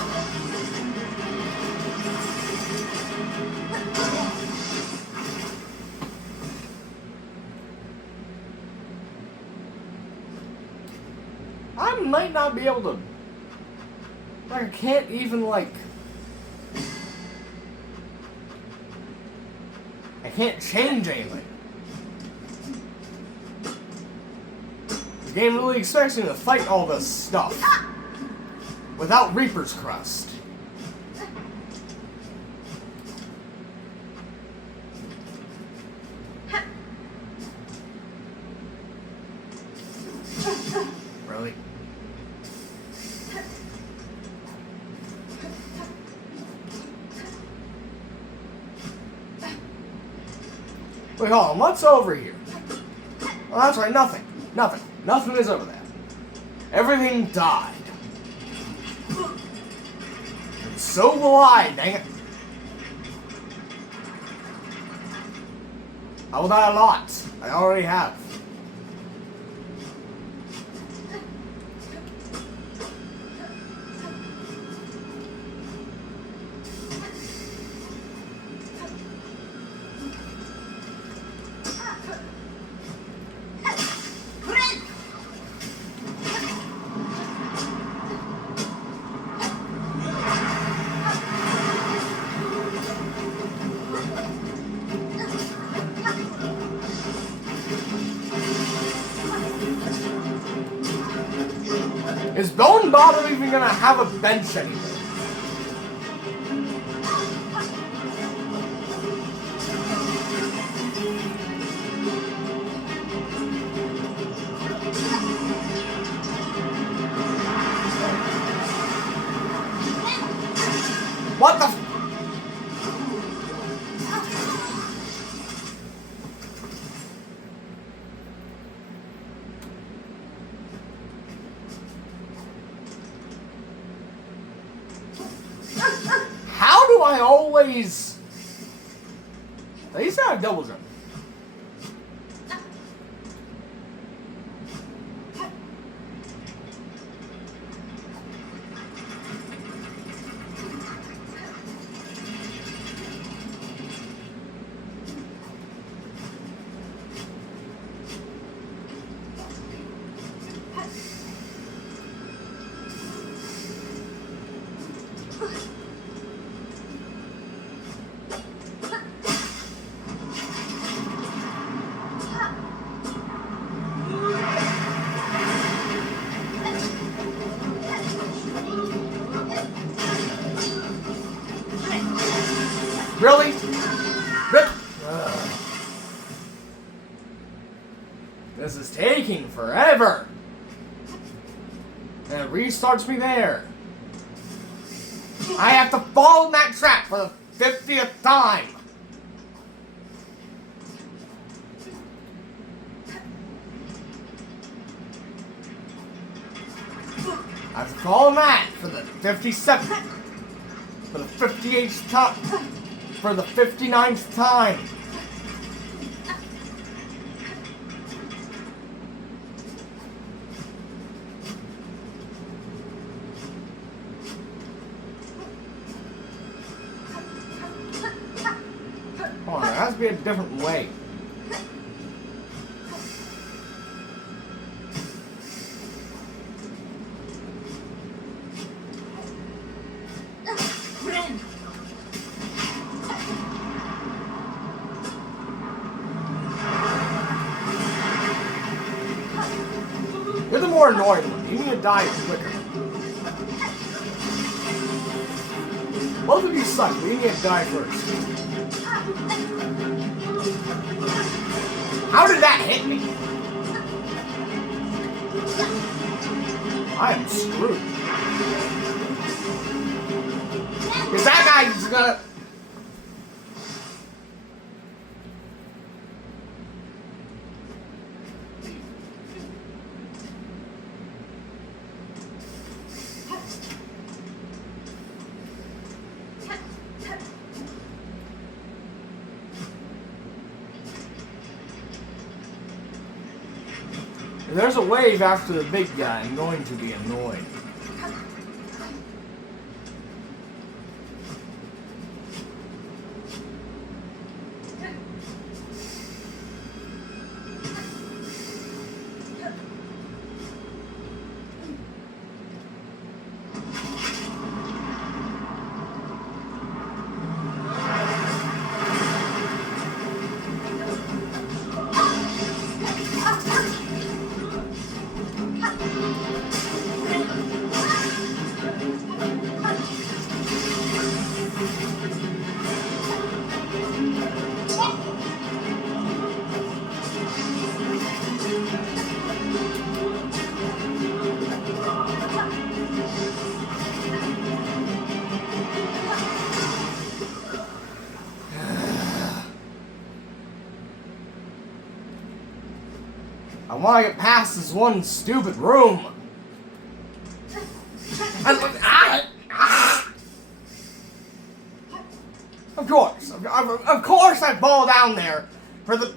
I might not be able to Like, I can't even, like... I can't change anything. The game really expects me to fight all this stuff without Reaper's Crest. Really? Wait, hold on, what's over here? Well, that's right, nothing. Nothing. Nothing is over there. Everything died. And so will I, dang it. I will die a lot. I already have. Is Bone Bottom even gonna have a bench anymore? What the f- How do I always... At least I have double jump. Really? Rip. This is taking forever. And it restarts me there. I have to fall in that trap for the 50th time. I have to fall in that for the 57th. For the 58th time. For the 59th time. Come on, there has to be a different way. You're the more annoying one. You need to die quicker. Both of you suck, but you need to die first. How did that hit me? I am screwed. Because that guy's gonna... If there's a wave after the big guy, I'm going to be annoyed. I want to get past this one stupid room. Of course I fall down there for the...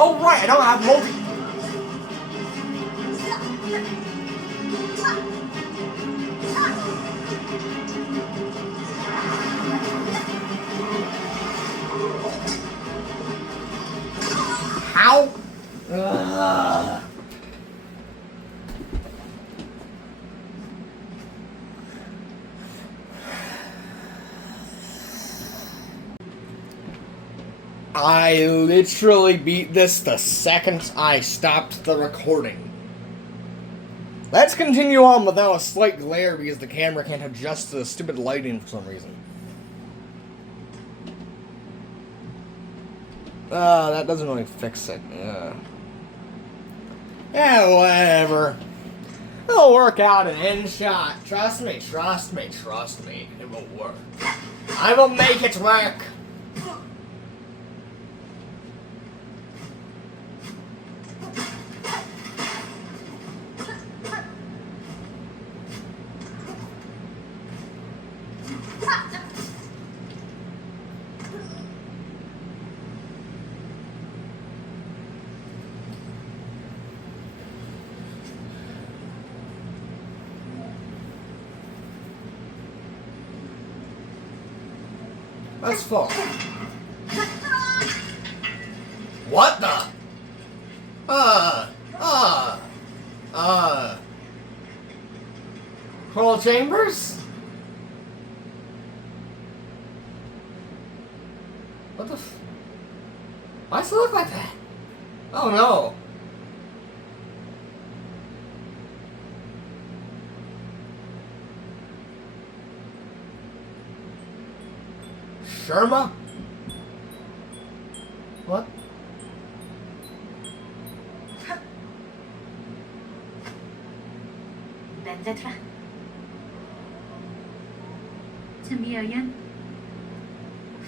Oh right, I don't have multi... How? Ugh. I literally beat this the second I stopped the recording. Let's continue on without a slight glare because the camera can't adjust to the stupid lighting for some reason. That doesn't really fix it. Yeah, whatever. It'll work out an end shot. Trust me, trust me, trust me. It will work. I will make it work. That's fun. What the? Coral chambers? What the why does it look like that? Oh no. Sherma? What? Benzetra. Chameleon.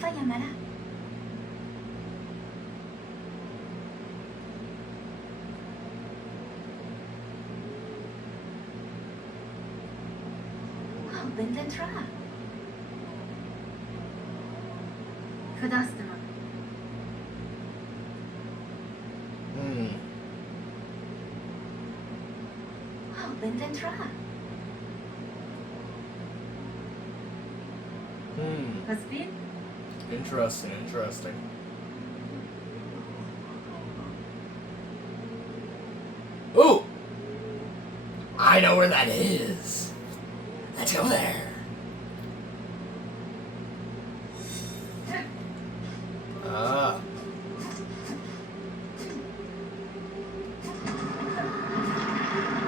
Fayamara. Oh, Benzetra. Kudastama. Oh, Benzetra. Husband? Interesting, interesting. Ooh! I know where that is. Let's go there.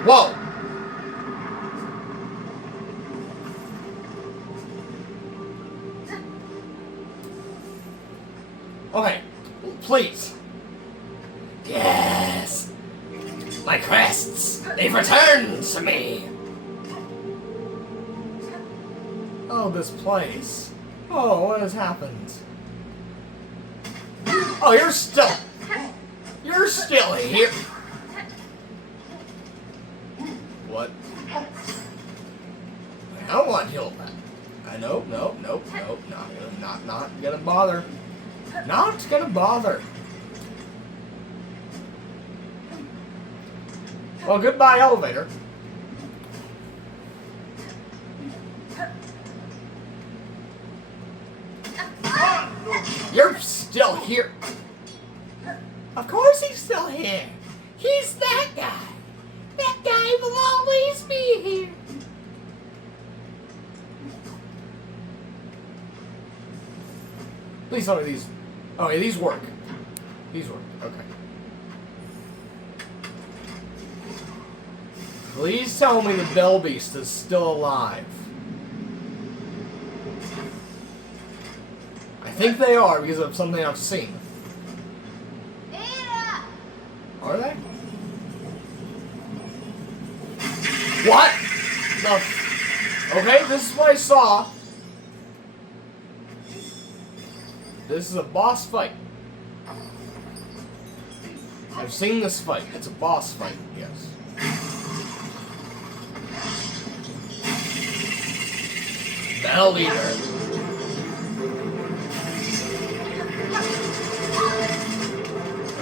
Whoa! Okay, please. Yes! My crests! They've returned to me! Oh, this place. Oh, what has happened? Oh, you're still here! What? I don't want to kill that. Nope, not gonna bother. Not gonna bother. Well, goodbye, elevator. You're still here. Of course he's still here. He's that guy. That guy will always be here. Please tell me these. Oh, yeah, these work. These work. Okay. Please tell me the Bell Beast is still alive. I think they are because of something I've seen. Are they? What? No. Okay, this is what I saw. This is a boss fight. I've seen this fight. It's a boss fight, yes. Bell Eater.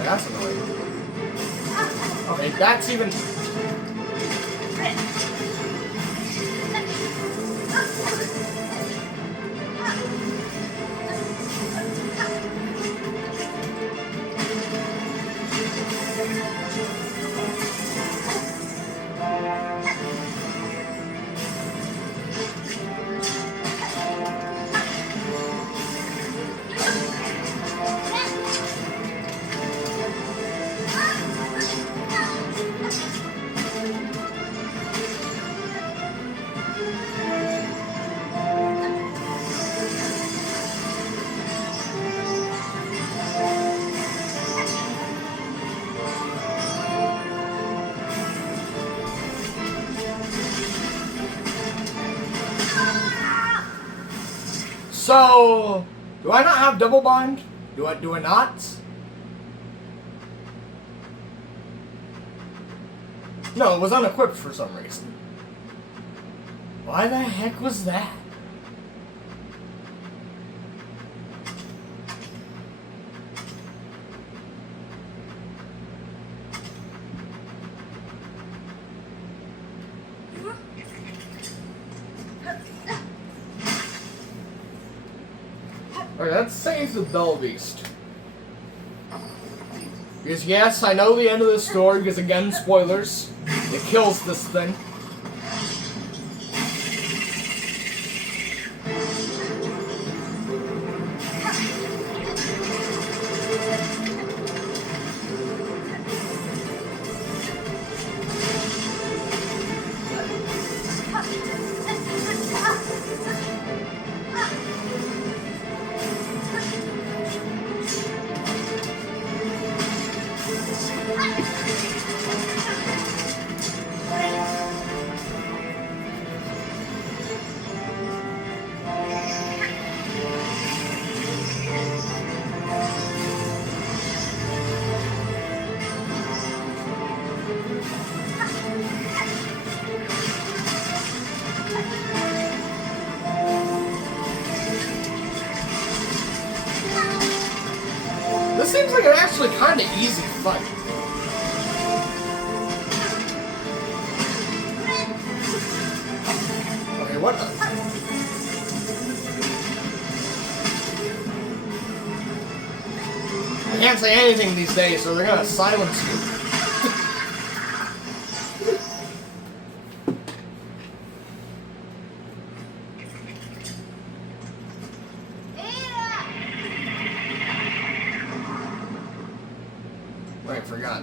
That's annoying. Okay, that's even... So, do I not have double bind? Do I not? No, it was unequipped for some reason. Why the heck was that? Okay, let's save the Bell Beast. Because yes, I know the end of the story, because again, spoilers. It kills this thing. This seems like an actually kind of easy fight. Okay, what the... I can't say anything these days, so they're gonna silence you. I forgot.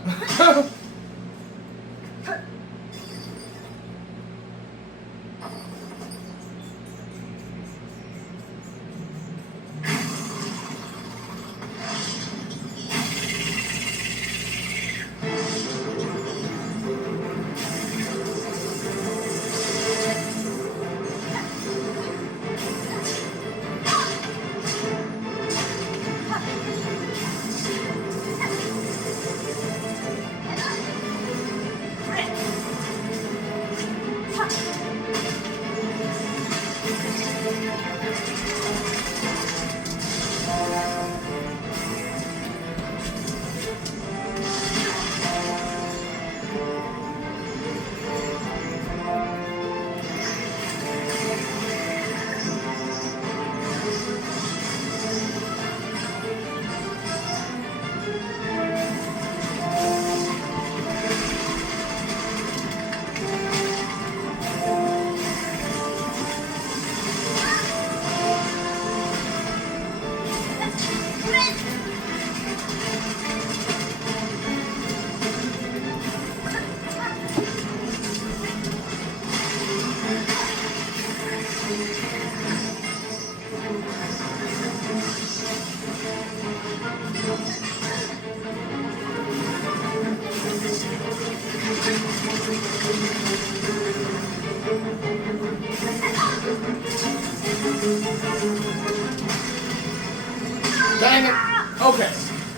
Okay,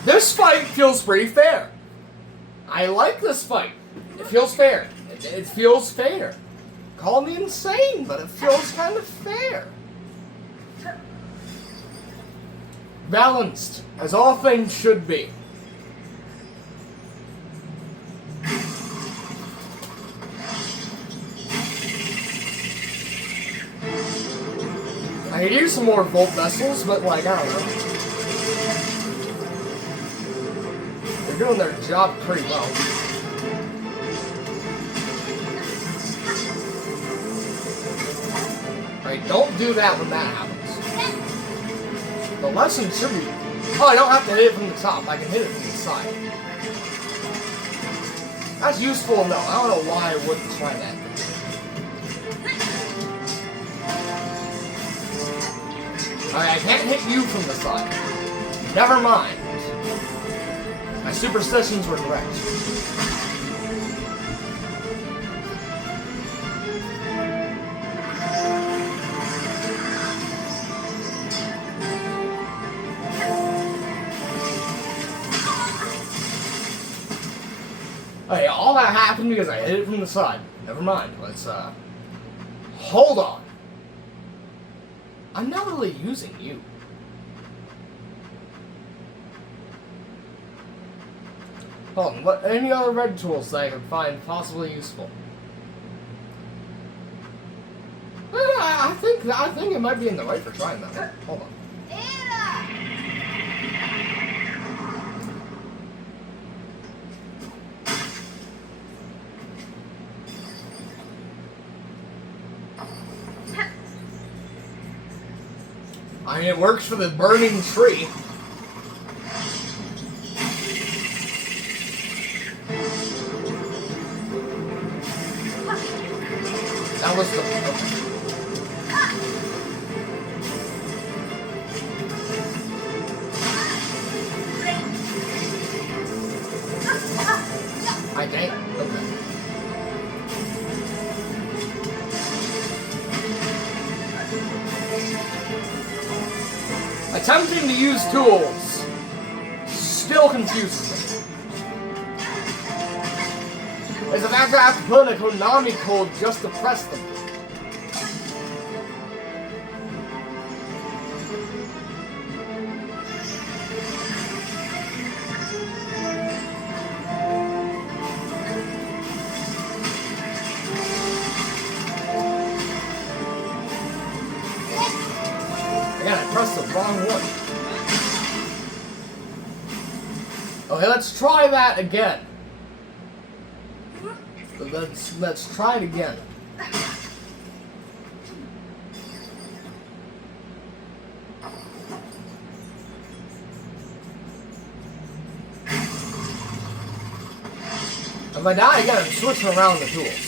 this fight feels pretty fair. I like this fight. It feels fair. It feels fair. Call me insane, but it feels kind of fair. Balanced, as all things should be. I could use some more Volt Vessels, but like, I don't know. They're doing their job pretty well. Alright, don't do that when that happens. The lesson should be... Oh, I don't have to hit it from the top. I can hit it from the side. That's useful enough. I don't know why I wouldn't try that. Alright, I can't hit you from the side. Never mind. My superstitions were correct. Hey, all that happened because I hit it from the side. Never mind. Let's, hold on. I'm not really using you. Hold on, what, any other red tools that I could find possibly useful? I think it might be in the right for trying that. Hold on. I mean, it works for the burning tree. That was the... Okay. I can't. Okay. Attempting to use tools still confuses me. As if I have to put in a Konami code just to press them. Again, I pressed the wrong one. Okay, let's try that again. Let's try it again. If I die again, I'm switching around the tools.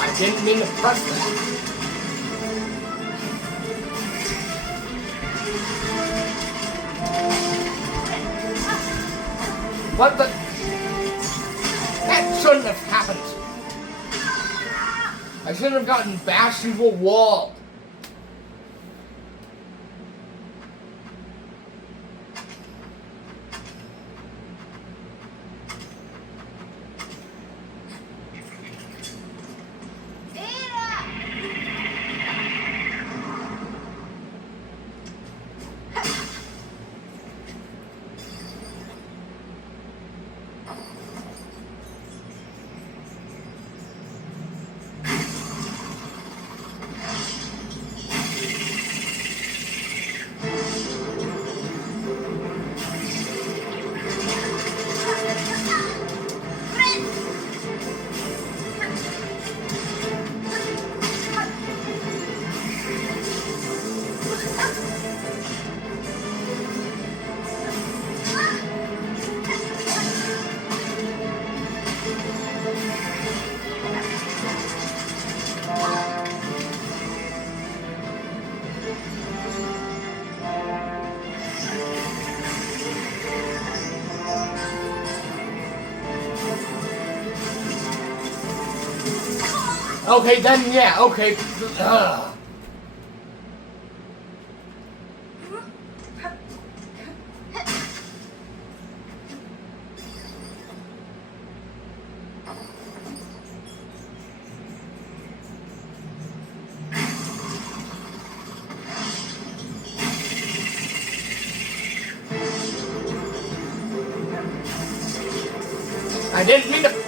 I didn't mean to press that. What the? That shouldn't have happened. I shouldn't have gotten bashed into a wall. Okay, then yeah, okay. Ugh. I didn't mean to.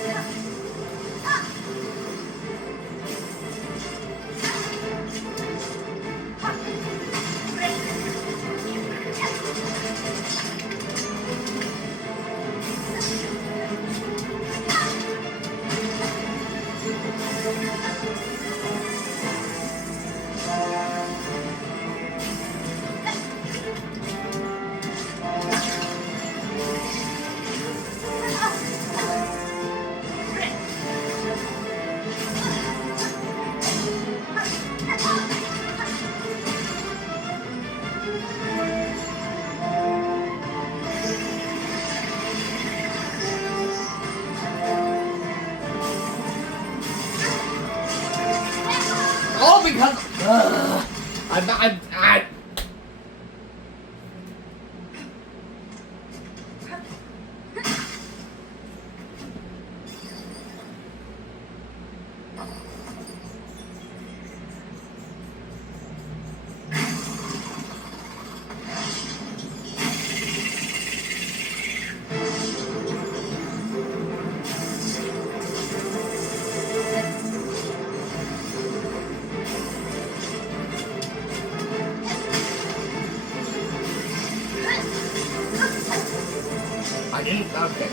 All because I didn't. Okay.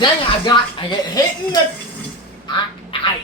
Dang it, I get hit in the. I.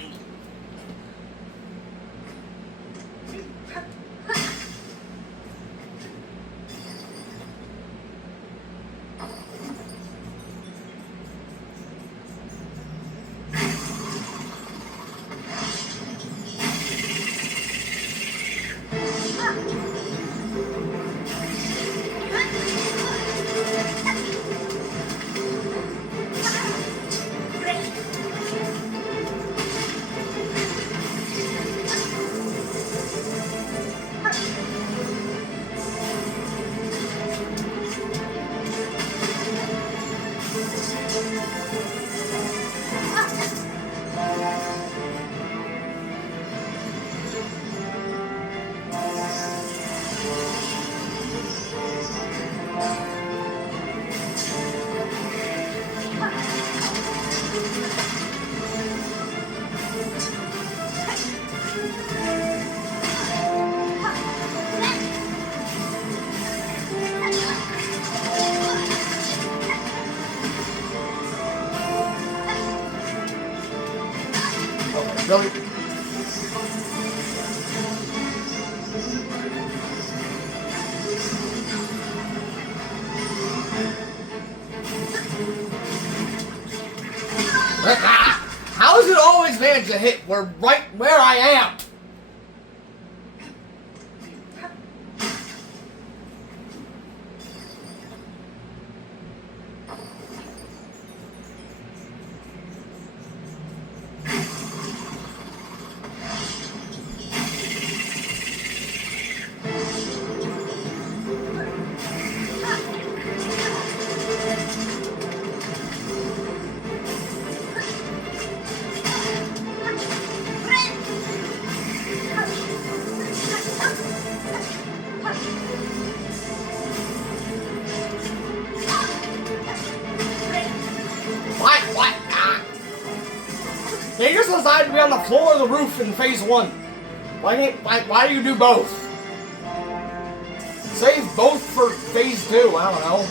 Really? How is it always managed to hit right where I am? on the floor of the roof in phase 1? Why do you do both? Save both for phase 2, I don't know.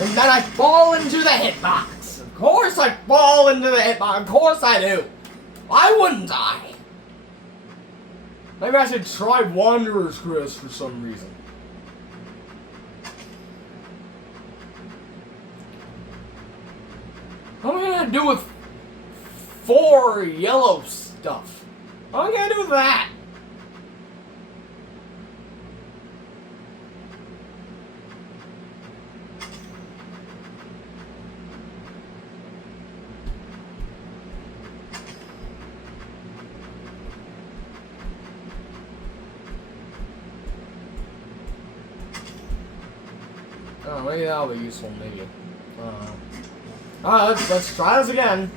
And then I fall into the hitbox. Of course I fall into the hitbox. Of course I do. Why wouldn't I? Maybe I should try Wanderer's Chris for some reason. What am I gonna do with 4 yellow stuff? What am I gonna do with that? Oh, maybe that'll be useful, maybe. Alright, let's try this again.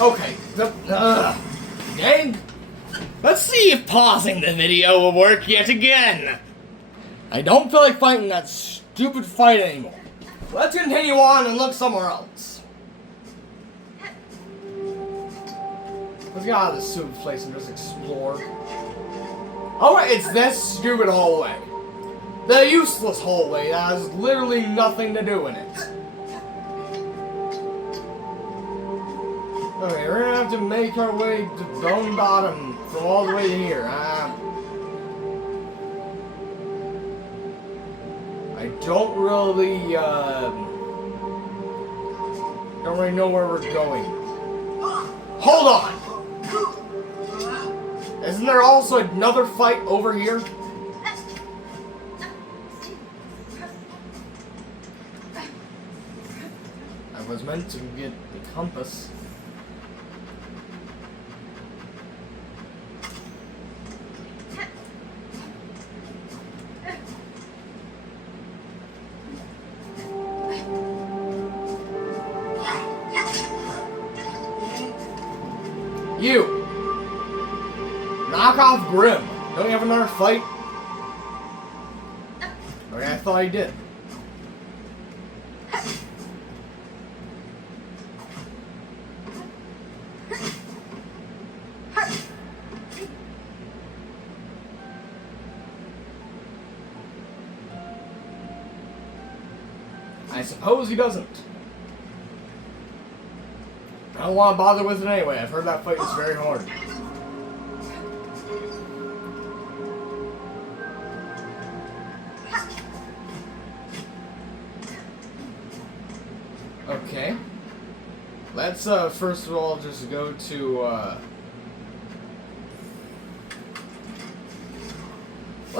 Okay, dang. Let's see if pausing the video will work yet again. I don't feel like fighting that stupid fight anymore. Let's continue on and look somewhere else. Let's get out of this stupid place and just explore. Alright, it's this stupid hallway. The useless hallway that has literally nothing to do in it. Okay, we're gonna have to make our way to Bone Bottom from all the way to here. I don't really know where we're going. Hold on! Isn't there also another fight over here? I was meant to get the compass. You! Knock off Grim. Don't you have another fight? Okay, I thought he did. I suppose he doesn't. I don't want to bother with it anyway. I've heard that fight is very hard. Okay. Let's first of all just go to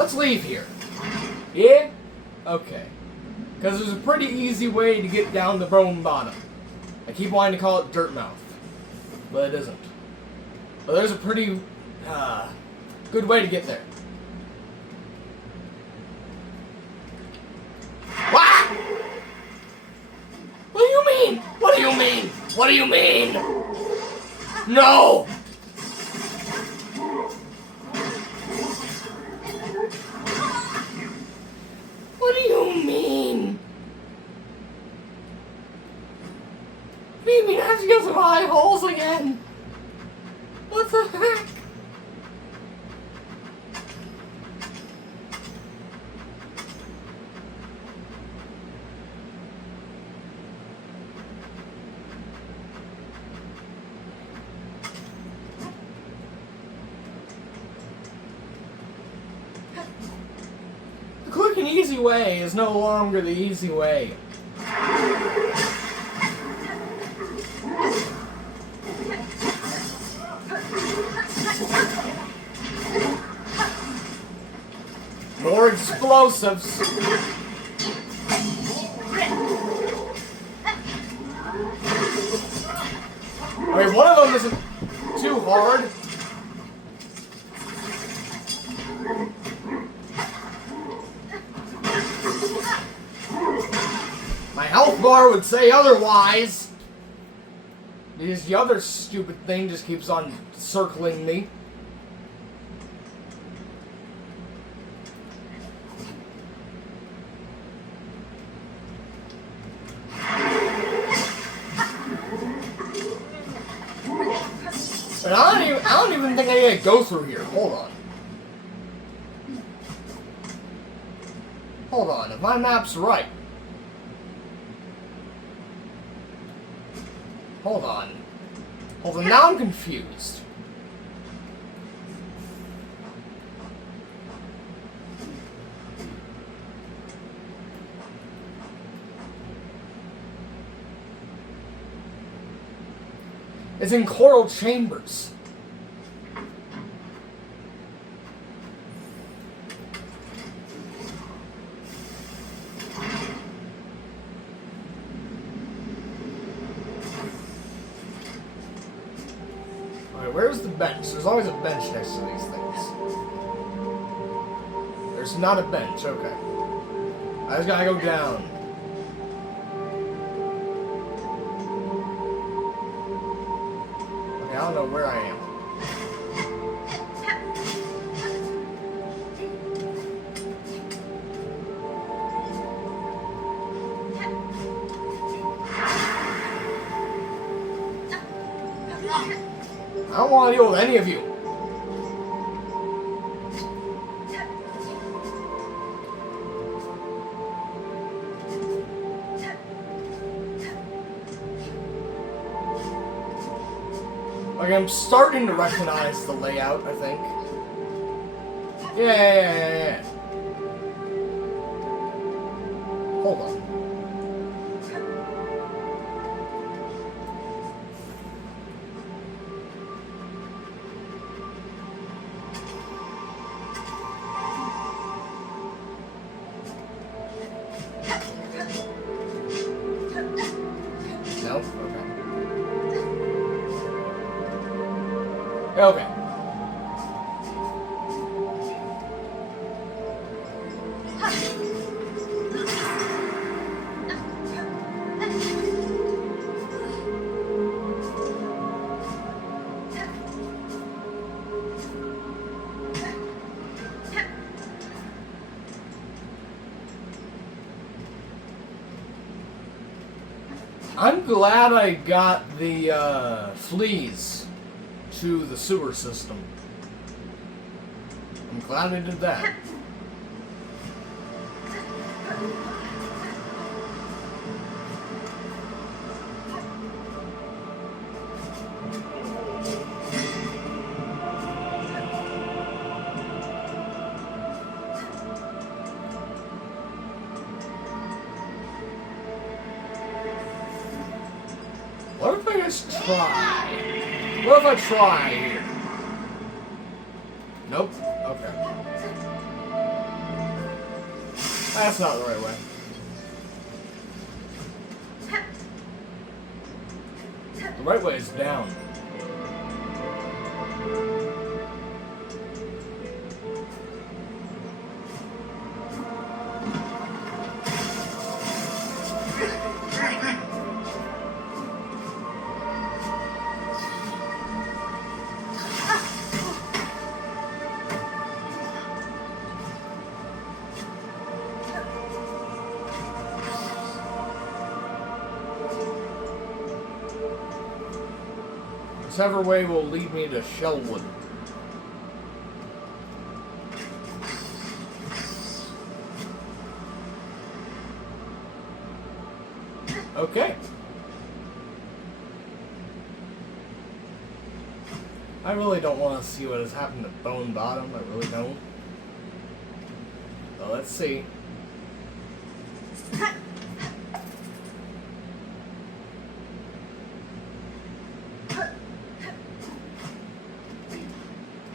Let's leave here. Yeah? Okay. Because there's a pretty easy way to get down the bone bottom. I keep wanting to call it Dirt Mouth, but it isn't. But there's a pretty good way to get there. What? What do you mean? What do you mean? What do you mean? No! What do you mean? What do you mean I have to go through high holes again? What the heck? The quick and easy way is no longer the easy way. More explosives. I mean, one of them isn't too hard. My health bar would say otherwise. Because the other stupid thing just keeps on circling me. But I don't even think I need to go through here. Hold on. Hold on, if my map's right. Hold on. Hold on, now I'm confused. It's in coral chambers. Alright, where's the bench? There's always a bench next to these things. There's not a bench, okay. I just gotta go down. I don't know where I am. I don't want to deal with any of you. Like, I'm starting to recognize the layout, I think. Yeah. Hold on. No? Okay. Okay. I'm glad I got the fleas to the sewer system. I'm glad I did that. What if I just try? What if I try here? Nope. Okay. That's not the right way. The right way is down. Whichever way will lead me to Shellwood. Okay. I really don't want to see what has happened to Bone Bottom. I really don't. Well, let's see.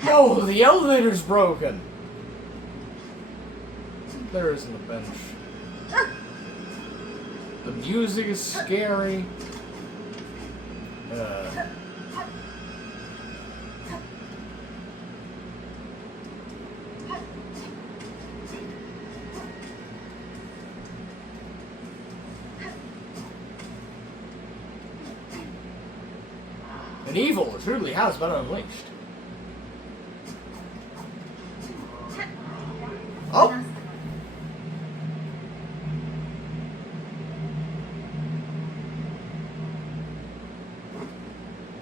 No, the elevator's broken. There isn't a bench. The music is scary. An evil truly has been unleashed. Oh!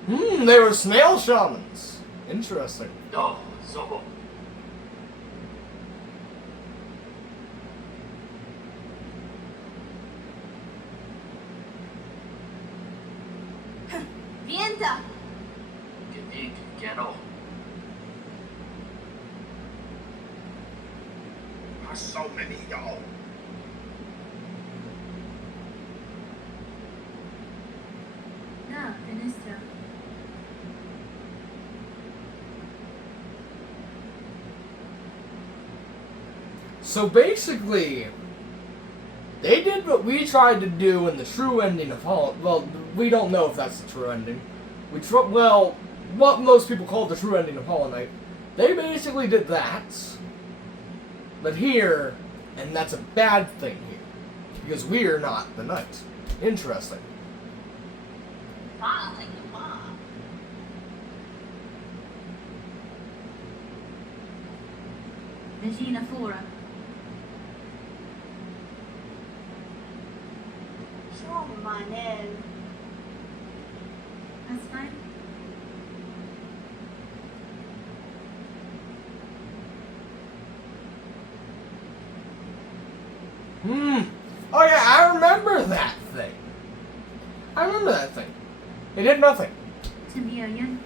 They were snail shamans. Interesting. Oh, so. Vienta. Ghetto. There's so many y'all. No, Finistra. So basically, they did what we tried to do in the true ending of Hollow. Well, we don't know if that's the true ending. Well, what most people call the true ending of Hollow Knight. They basically did that, but here, and that's a bad thing here, because we are not the knight. Interesting. Regina Fora. Show me my name. That's fine. Oh yeah, I remember that thing. I remember that thing. It did nothing. To me, Ian.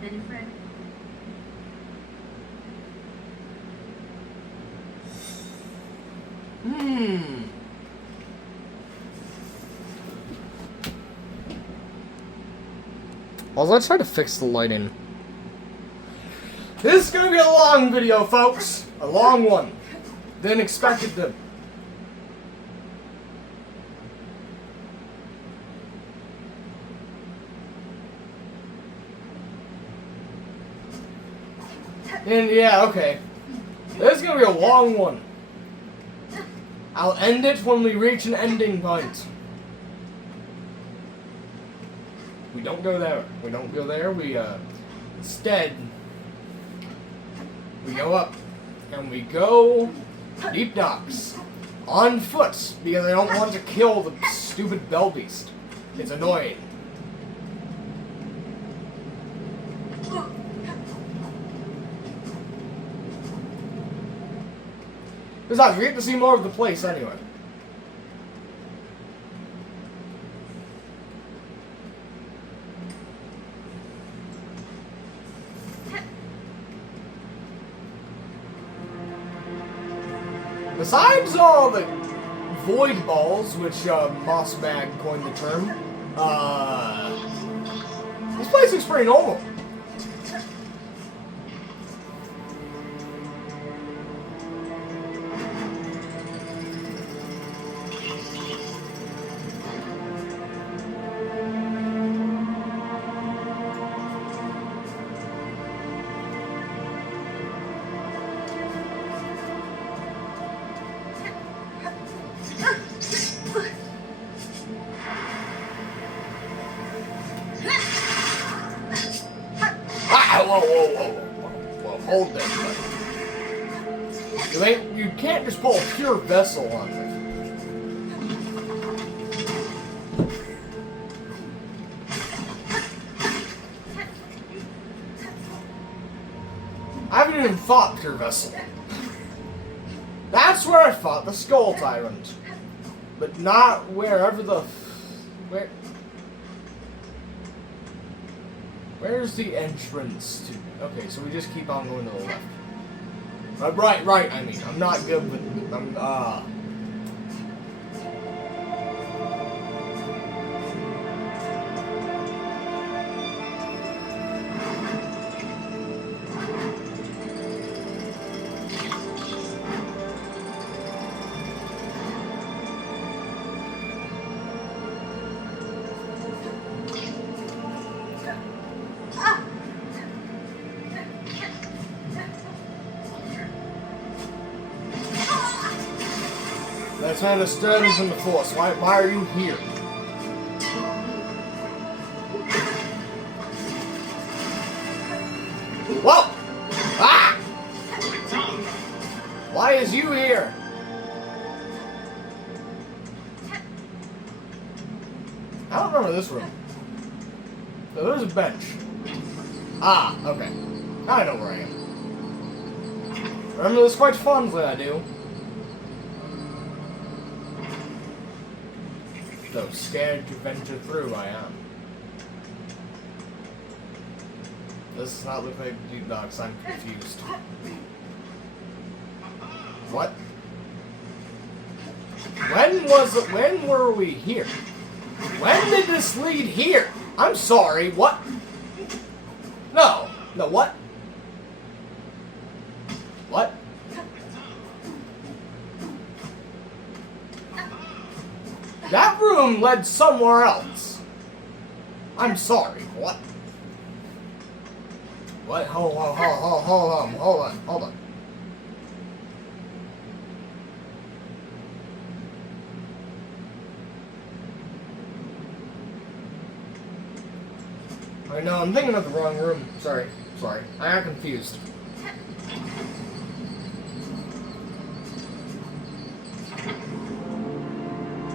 Then Fred. Well, let's try to fix the lighting. This is gonna be a long video, folks. A long one. Didn't expect it to. And yeah, okay. This is gonna be a long one. I'll end it when we reach an ending point. We don't go there. We don't go there. We, instead, we go up. And we go deep docks. On foot. Because I don't want to kill the stupid bell beast. It's annoying. Besides, we get to see more of the place anyway. Besides all the void balls, which Mossbag coined the term, This place looks pretty normal. Whoa, hold that. You can't just pull a pure vessel on me. I haven't even fought pure vessel. That's where I fought the Skull Tyrant. But not wherever the... Where's the entrance to... Okay, so we just keep on going to the left. Right, I mean. I'm not good with... That's not a disturbance in the force. Why are you here? Whoa! Ah! Why is you here? I don't remember this room. So there's a bench. Ah, okay. I know where I am. Remember this quite fondly, I do. Though scared to venture through, I am. This does not look like Deep Dogs. I'm confused. What? When were we here? When did this lead here? I'm sorry, what? No, what? What? That room led somewhere else. I'm sorry, what? What? Hold on. I know, I'm thinking of the wrong room. Sorry. I got confused.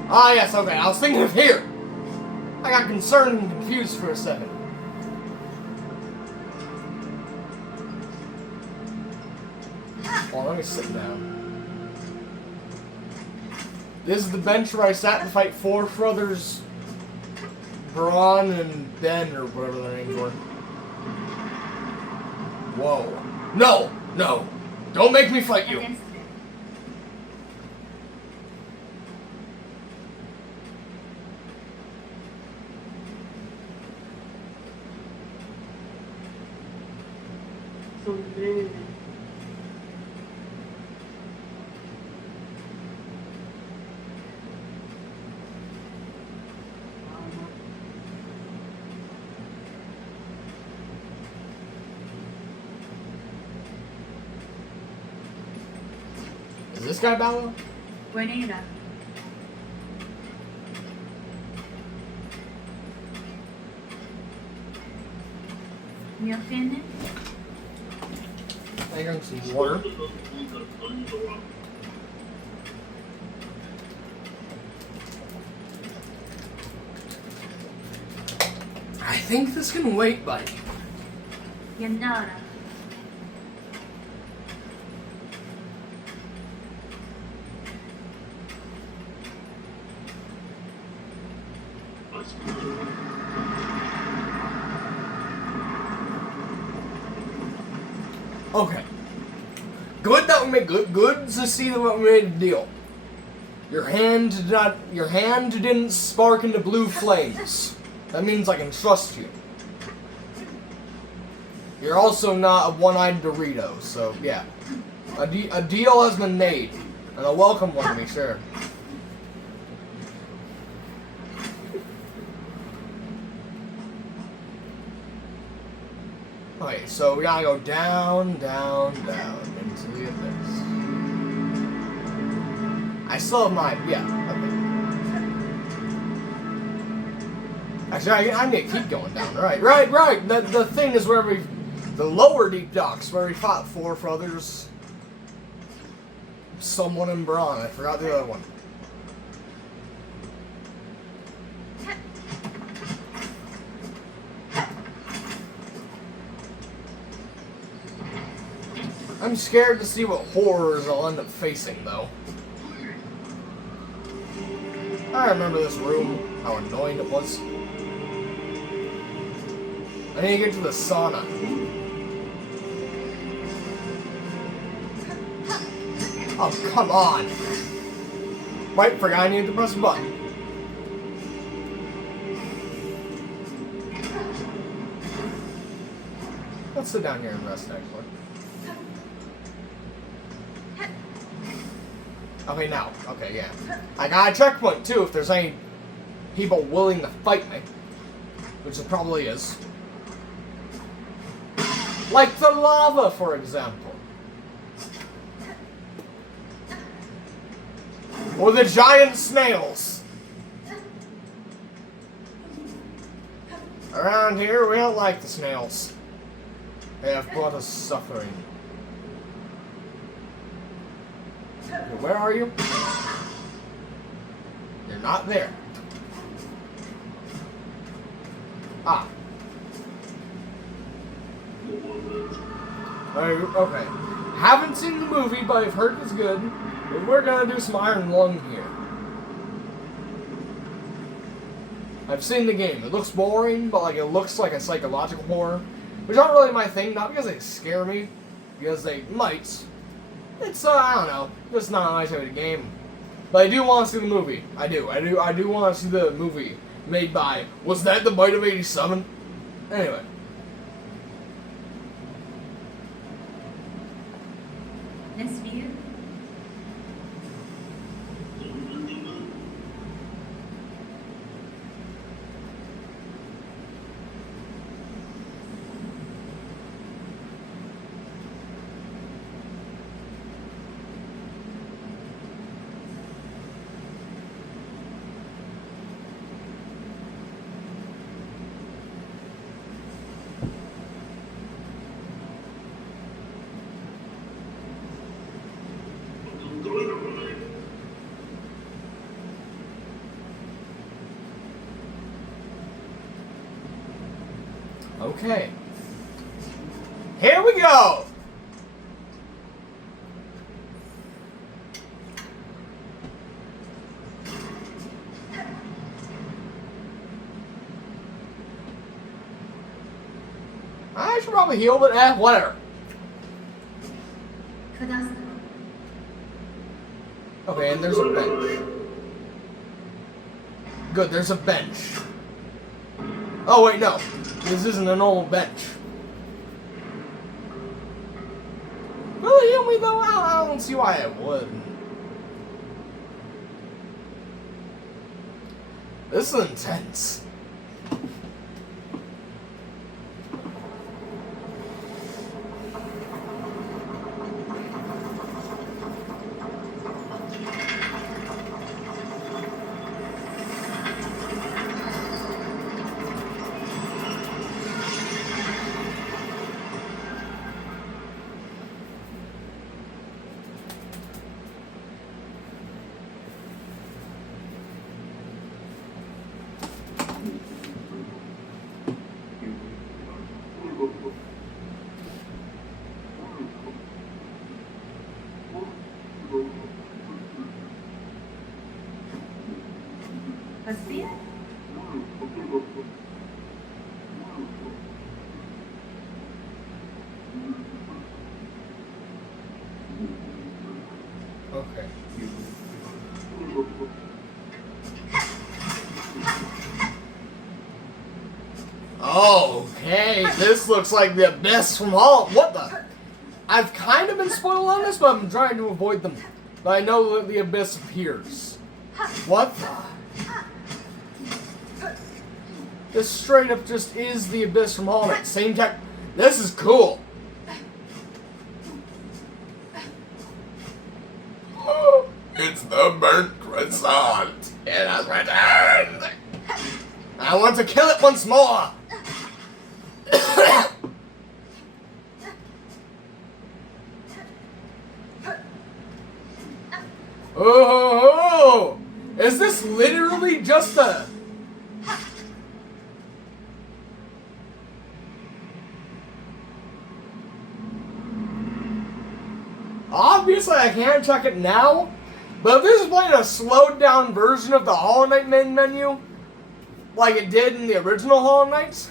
Ah, yes, okay. I was thinking of here. I got concerned and confused for a second. Well, let me sit down. This is the bench where I sat to fight four brothers, Braun and Ben, or whatever their names were. Whoa. No! Don't make me fight you! Is this guy Ballo? Buenera. ¿Me ofende? I got some water. I think this can wait, buddy. Yandara. Okay. Good that we made good to see that we made a deal. Your hand didn't spark into blue flames. That means I can trust you. You're also not a one-eyed Dorito, so yeah. A deal has been made. And a welcome one to be sure. Okay, so we gotta go down, down, down into the abyss. I still have my, yeah, okay. Actually, I need to keep going down, right. The thing is where the lower deep docks, where we fought four brothers, someone in Braun, I forgot the other one. I'm scared to see what horrors I'll end up facing, though. I remember this room, how annoying it was. I need to get to the sauna. Oh, come on! Right, forgot I needed to press a button. Let's sit down here and rest, actually. Okay, now. Okay, yeah. I got a checkpoint, too, if there's any people willing to fight me. Which there probably is. Like the lava, for example. Or the giant snails. Around here, we don't like the snails. They have brought us suffering. Where are you? You're not there. Ah. Okay. Haven't seen the movie, but I've heard it's good. But we're gonna do some Iron Lung here. I've seen the game. It looks boring, but like it looks like a psychological horror. Which aren't really my thing, not because they scare me, because they might. It's, I don't know, just not my type of game. But I do want to see the movie. I do want to see the movie made by, was that The Bite of 87? Anyway. Next view. Okay. Here we go! I should probably heal, but whatever. Okay, and there's a bench. Good, there's a bench. Oh, wait, no. This isn't a normal bench. Will it heal me, though? I don't see why it would. This is intense. Okay, this looks like the abyss from all. What the? I've kind of been spoiled on this, but I'm trying to avoid them. But I know that the abyss appears. What the? This straight up just is the abyss from Hollow Knight. Same tech. This is cool. It's the burnt croissant. It has returned. I want to kill it once more. Oh, is this literally just a... Obviously, I can't check it now, but if this is playing a slowed down version of the Hollow Knight main menu, like it did in the original Hollow Knights,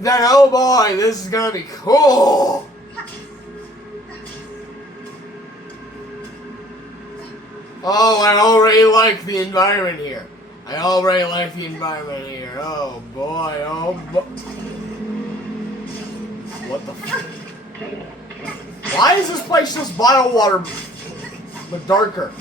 then oh boy, this is gonna be cool! Oh, I already like the environment here. I already like the environment here. Oh boy, oh boy. What the f... Why is this place just bottled water, but darker?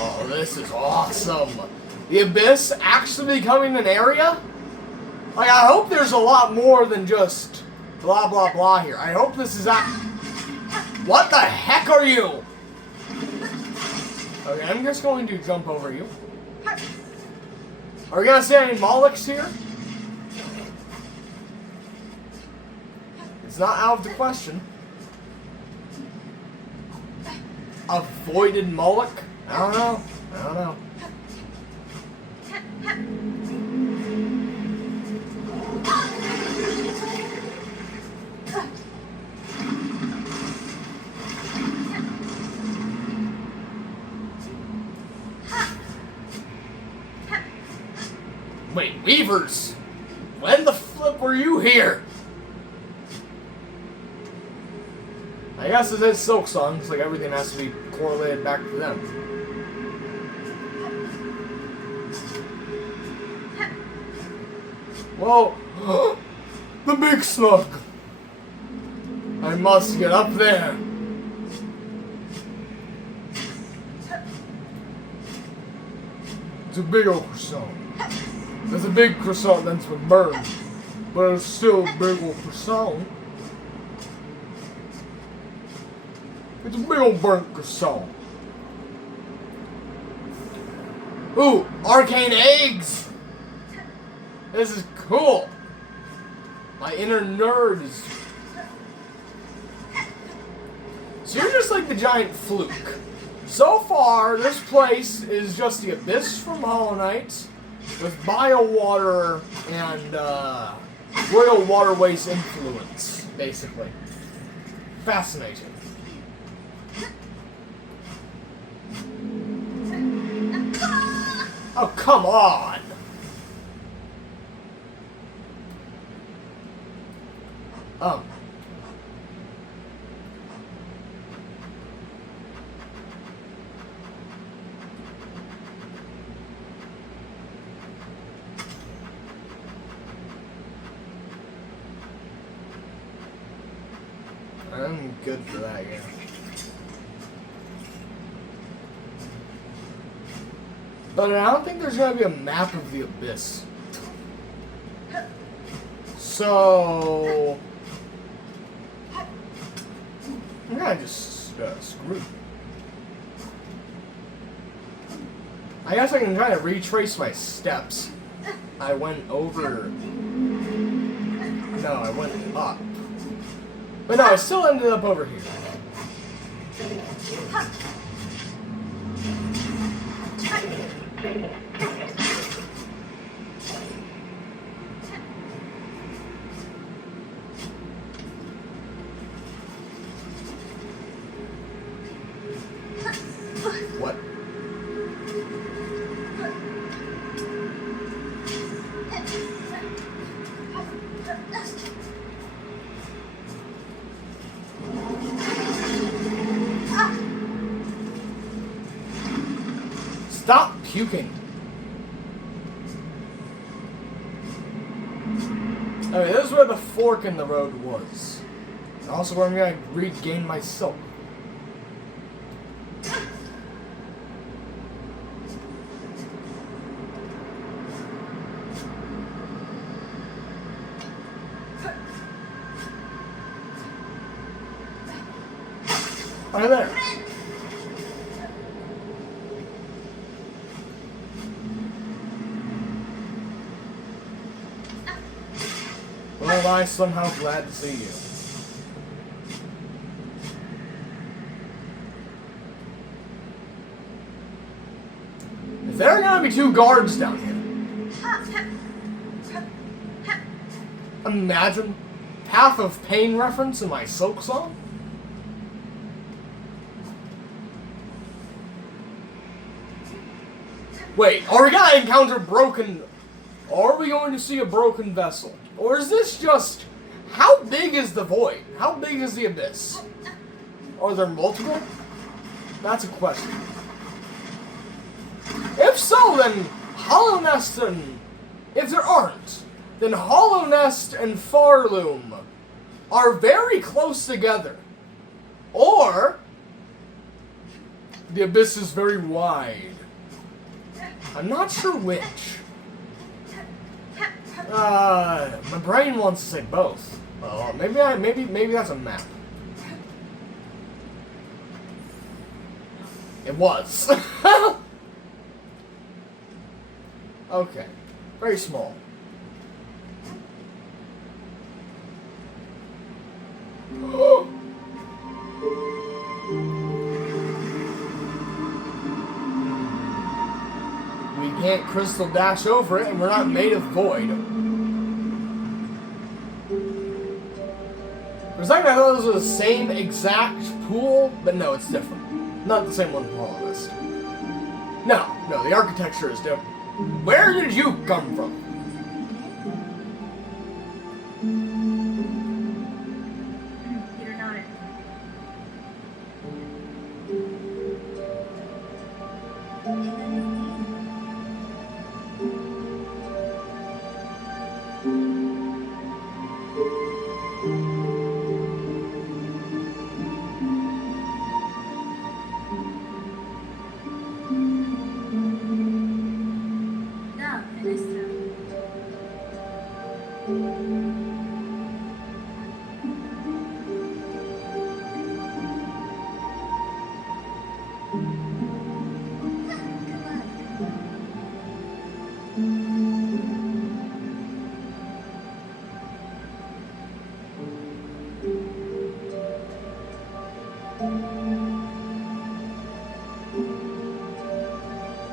Oh, this is awesome. The Abyss actually becoming an area? Like, I hope there's a lot more than just blah, blah, blah here. I hope this is What the heck are you? Okay, I'm just going to jump over you. Are we gonna see any Molochs here? It's not out of the question. Avoided Moloch? I don't know. I don't know. Wait, Weavers! When the flip were you here? I guess it is SILKSONG, so like everything has to be correlated back to them. Whoa! The big slug! I must get up there! It's a big old croissant. There's a big croissant that's been burned, but it's still a big old croissant. It's a big old burnt croissant. Ooh, arcane eggs! This is cool! My inner nerd is... So you're just like the giant fluke. So far, this place is just the Abyss from Hollow Knight, with biowater and royal waterways influence, basically. Fascinating. Oh, come on! I'm good for that, yeah. But I don't think there's gonna be a map of the Abyss. So... I'm gonna just screw. I guess I can try to retrace my steps. I went over... No, I went up. But no, I still ended up over here. What? Stop puking. Okay, this is where the fork in the road was. And also where I'm gonna regain my silk. Right there. Well, I'm somehow glad to see you. If there are gonna be 2 guards down here, imagine Path of Pain reference in my SILKSONG. Wait, are we gonna encounter broken... Are we going to see a broken vessel? Or is this just... How big is the void? How big is the abyss? Are there multiple? That's a question. If so, then Hollow Nest and... If there aren't, then Hollow Nest and Farloom are very close together. Or... The abyss is very wide. I'm not sure which. My brain wants to say both. Maybe that's a map. It was. Okay. Very small. We can't crystal dash over it, and we're not made of void. For a second I thought this was the same exact pool, but no, it's different. Not the same one from all of us. No, the architecture is different. Where did you come from? Peter nodded. Da, Finestra.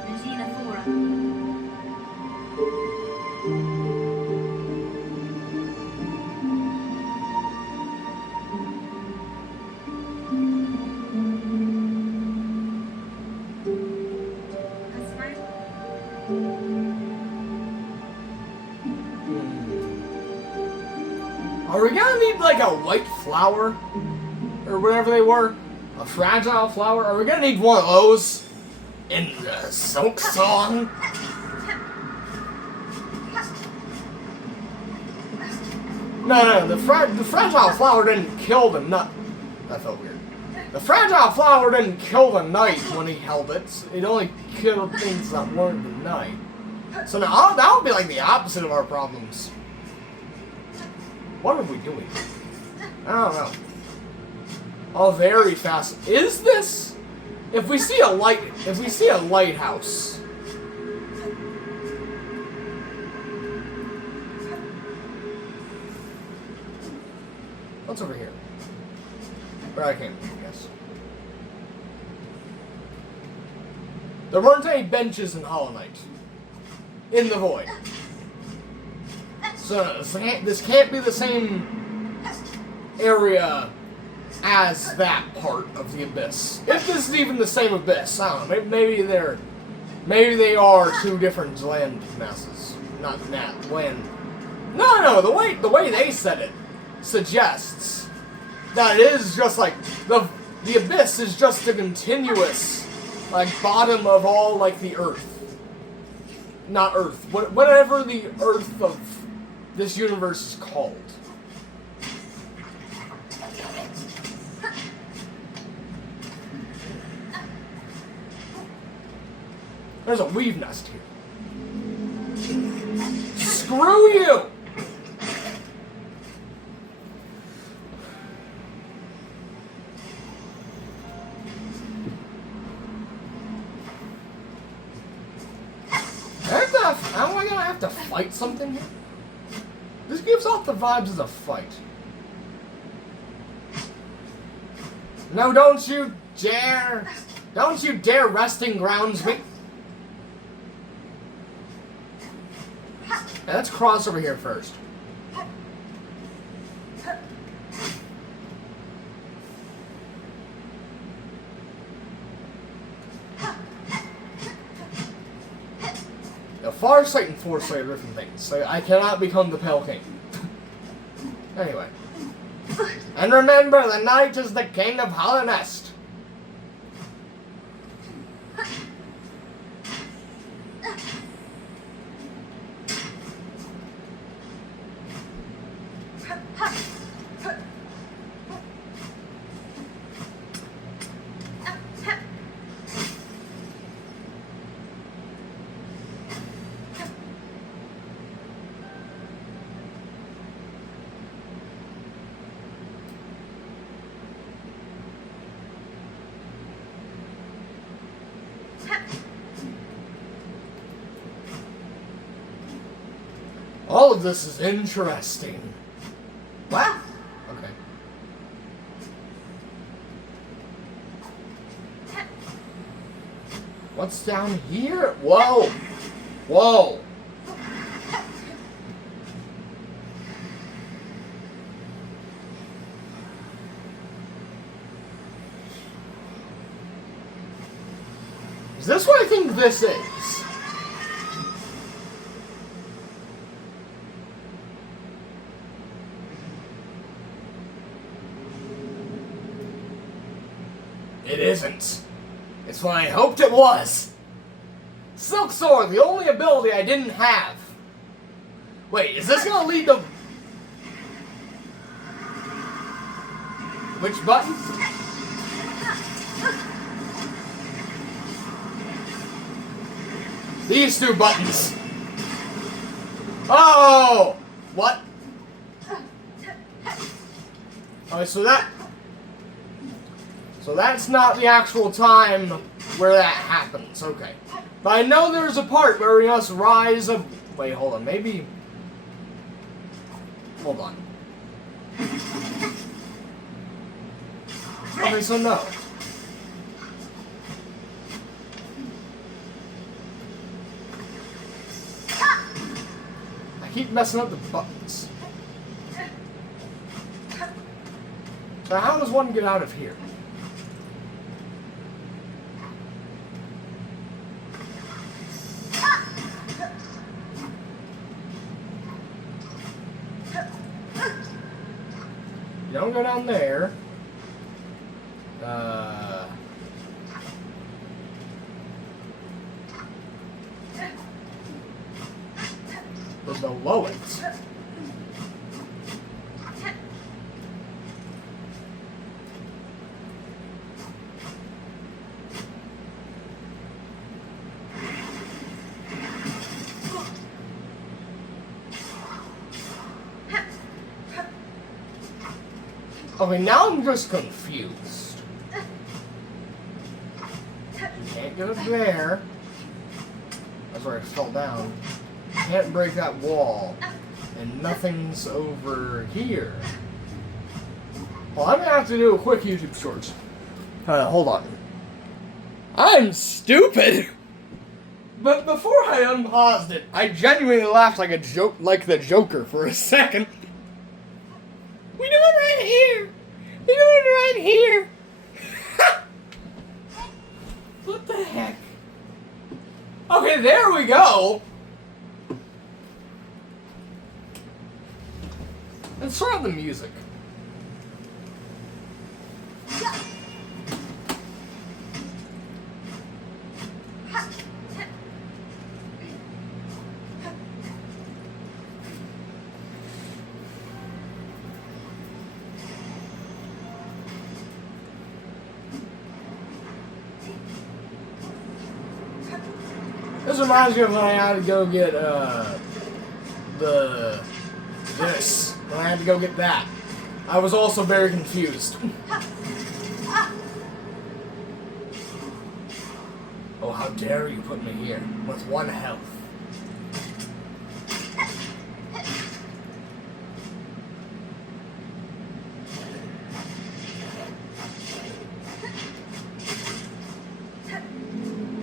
Regina Fora. That's right. Are we gonna need like a white flower? Or whatever they were? A fragile flower? Are we gonna need one of those? In the SILKSONG? No, the fragile flower didn't kill the nut. That felt weird. The fragile flower didn't kill the knight when he held it. It only killed things that weren't the knight. So now that would be like the opposite of our problems. What are we doing? I don't know. Oh, very fast. Is this? If we see a lighthouse. What's over here? Where I came from, I guess. There weren't any benches in Hollow Knight. In the void. So this can't be the same area as that part of the abyss. If this is even the same abyss, I don't know. Maybe they are 2 different land masses. Not that land. No. The way they said it suggests that it is just like the abyss is just a continuous like bottom of all like the earth. Not earth. Whatever the earth of this universe is called. There's a weave nest here. Screw you! How am I gonna have to fight something here? This gives off the vibes as a fight. No, don't you dare! Don't you dare resting grounds me! Let's cross over here first. The Farsight and Foresight are different things, so I cannot become the Pale King. Anyway. And remember, the knight is the king of Hollanest. All of this is interesting. What? Okay. What's down here? Whoa! Whoa! Is this what I think this is? It isn't. It's what I hoped it was. Silk Sword, the only ability I didn't have. Wait, is this gonna lead to... Which button? These two buttons. Oh! What? Okay, so that's not the actual time where that happens. Okay. But I know there's a part where we must rise up. Wait, hold on. Maybe. Hold on. Okay, so no. I keep messing up the buttons. So how does one get out of here? You don't go down there. Or below it. Okay, now I'm just confused. You can't get up there. That's where I fell down. You can't break that wall. And nothing's over here. Well, I'm gonna have to do a quick YouTube short. Hold on. I'm stupid! But before I unpaused it, I genuinely laughed like the Joker for a second. We do it right here! We do it right here! What the heck? Okay, there we go! Let's start the music. This reminds me of when I had to go get this. When I had to go get that. I was also very confused. Oh, how dare you put me here with 1 health.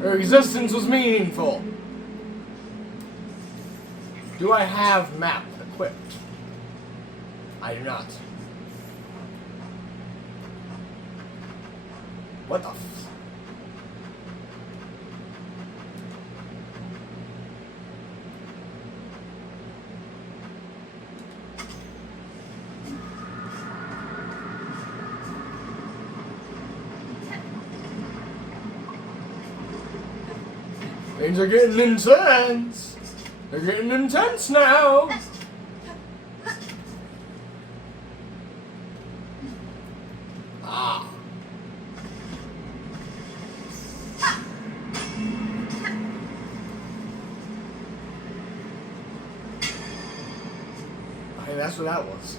Her existence was meaningful. Do I have map equipped? I do not. What the f... Things are getting intense. They're getting intense now. Ah. Okay, that's what that was.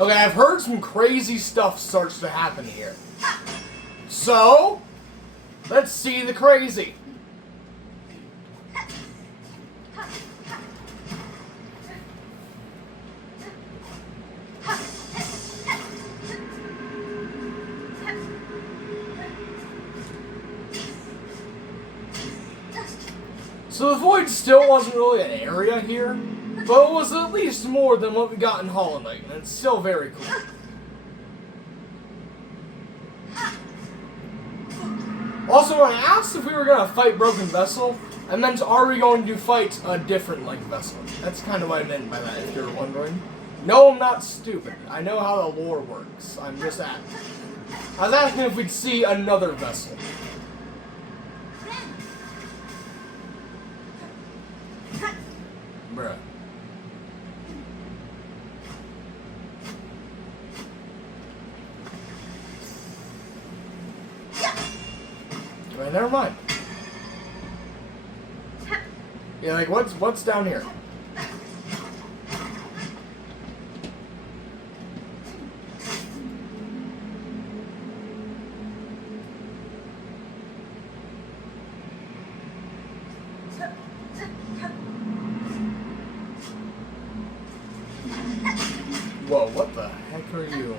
Okay, I've heard some crazy stuff starts to happen here. So, let's see the crazy. So the void still wasn't really an area here, but it was at least more than what we got in Hollow Knight, and it's still very cool. Also, when I asked if we were going to fight Broken Vessel, I meant, are we going to fight a different, like, vessel? That's kind of what I meant by that, if you're wondering. No, I'm not stupid. I know how the lore works. I'm just asking. I was asking if we'd see another vessel. Bruh. Wait, never mind. Yeah, like what's down here? Whoa, what the heck are you?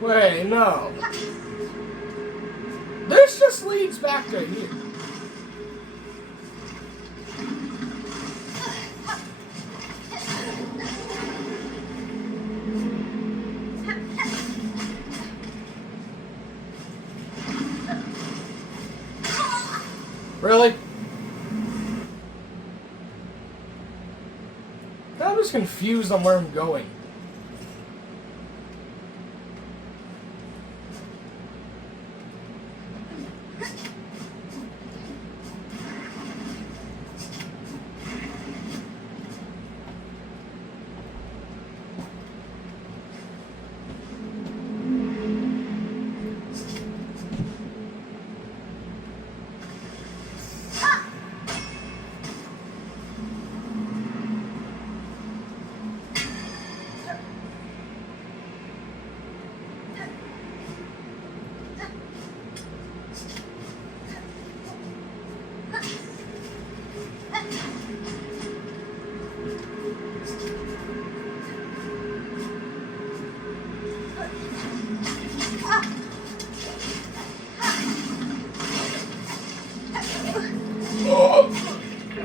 Wait, no. This just leads back to here. Really? I'm just confused on where I'm going.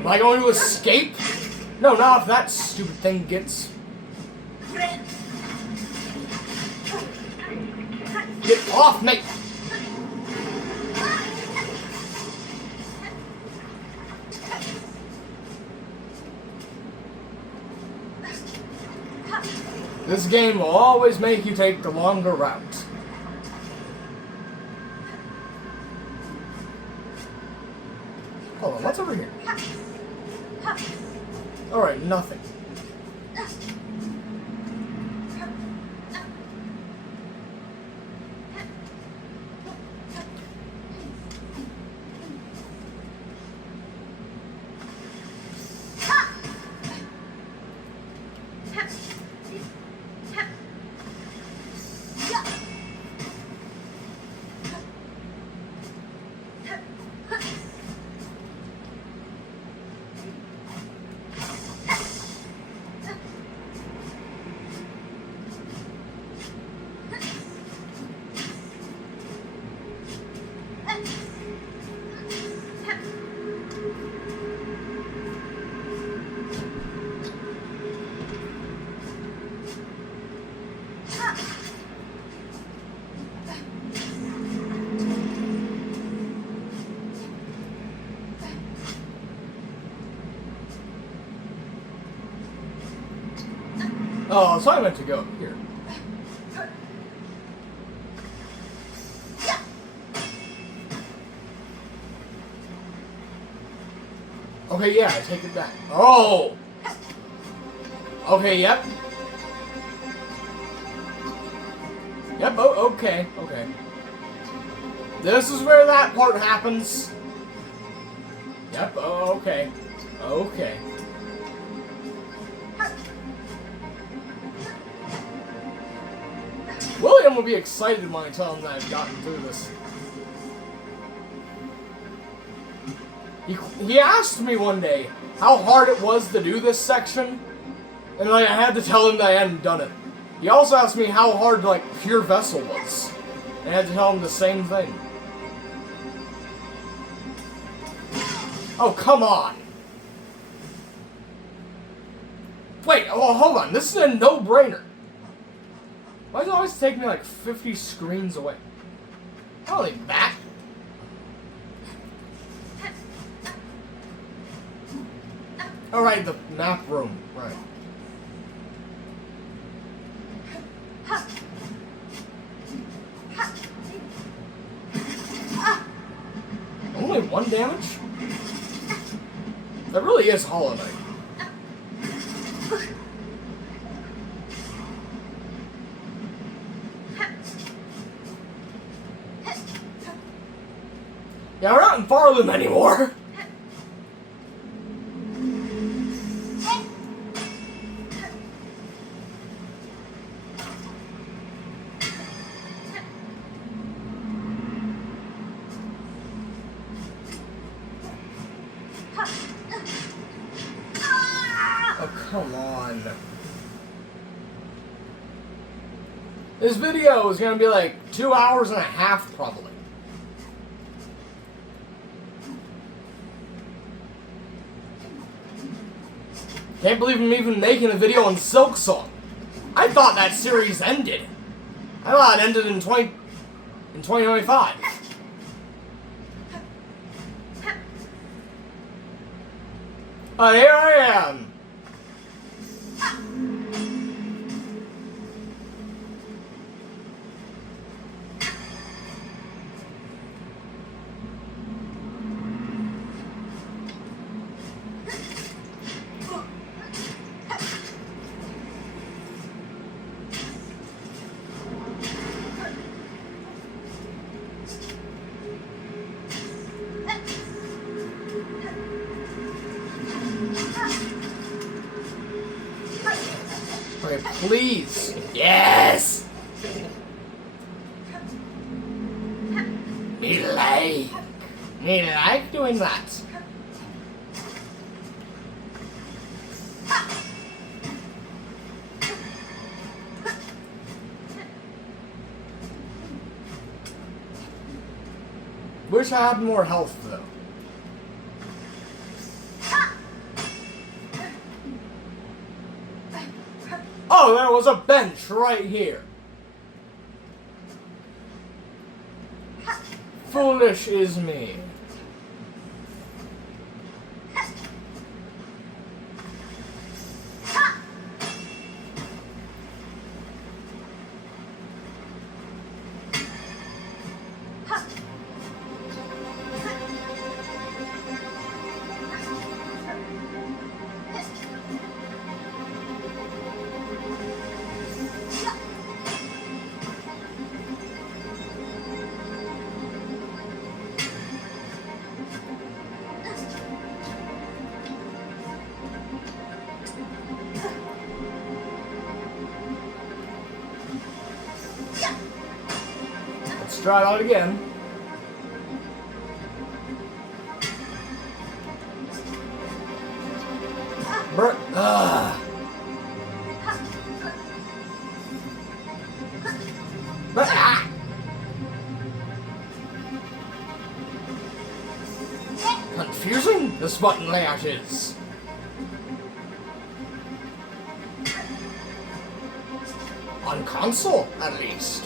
Am I going to escape? No, not if that stupid thing gets... Get off me! This game will always make you take the longer route. Hold on, what's over here? Alright, nothing. Oh, so I meant to go here. Okay, yeah, I take it back. Oh! Okay, yep. Yep, oh, okay, okay. This is where that part happens. Yep, oh, okay. Okay. William will be excited when I tell him that I've gotten through this. He asked me one day how hard it was to do this section, and I had to tell him that I hadn't done it. He also asked me how hard, Pure Vessel was, and I had to tell him the same thing. Oh, come on! Wait, well, hold on, this is a no-brainer. Why does it always take me 50 screens away? Holy bat! Alright, the map room. Right. Only 1 damage? That really is Hollow Knight. Yeah, we're not in Farland anymore. Oh, come on. This video is gonna be 2 hours and a half, probably. Can't believe I'm even making a video on SILKSONG. I thought that series ended. I thought it ended in 2025. But here I am. Okay, please. Yes! Me like doing that. Wish I had more health though. Oh, there was a bench right here. Foolish is me. Let's try it out again. Confusing this button layout is. On console, at least.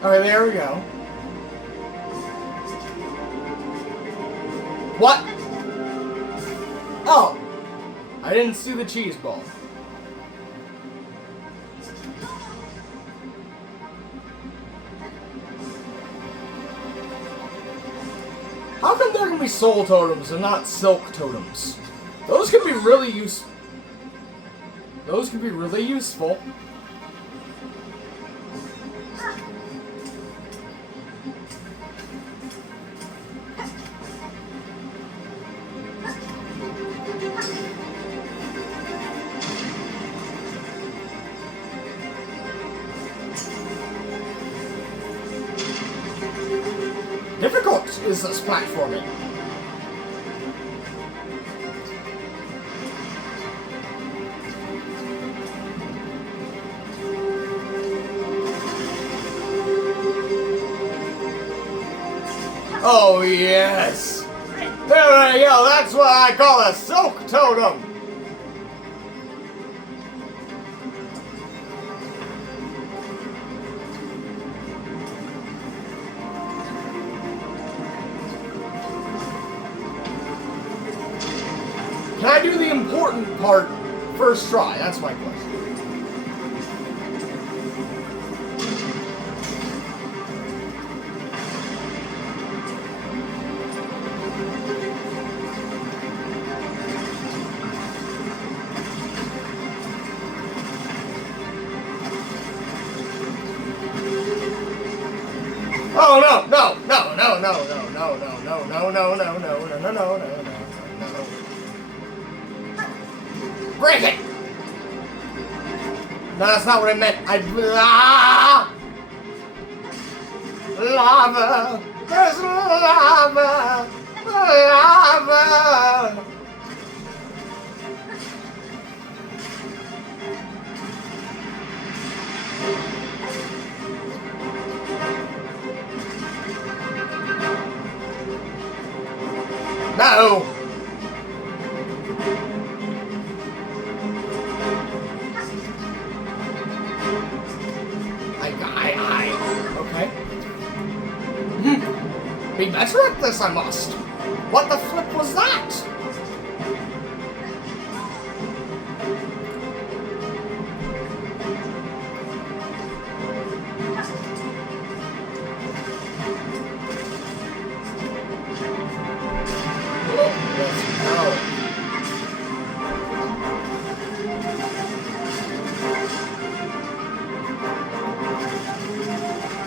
Alright, there we go. What? Oh! I didn't see the cheese ball. How come there can be soul totems and not silk totems? Those can be really useful. Those can be really useful. Difficult is this platforming. Oh yes! There we go, that's what I call a silk totem! Can I do the important part first try? That's my question. Oh no, no, no, no, no, no, no, no, no, no, no, no, no, no, no, no, no, no. Break it! No, that's not what I meant. Lava! There's lava! Lava! No! Okay. Be better at this, I must. What the flip was that?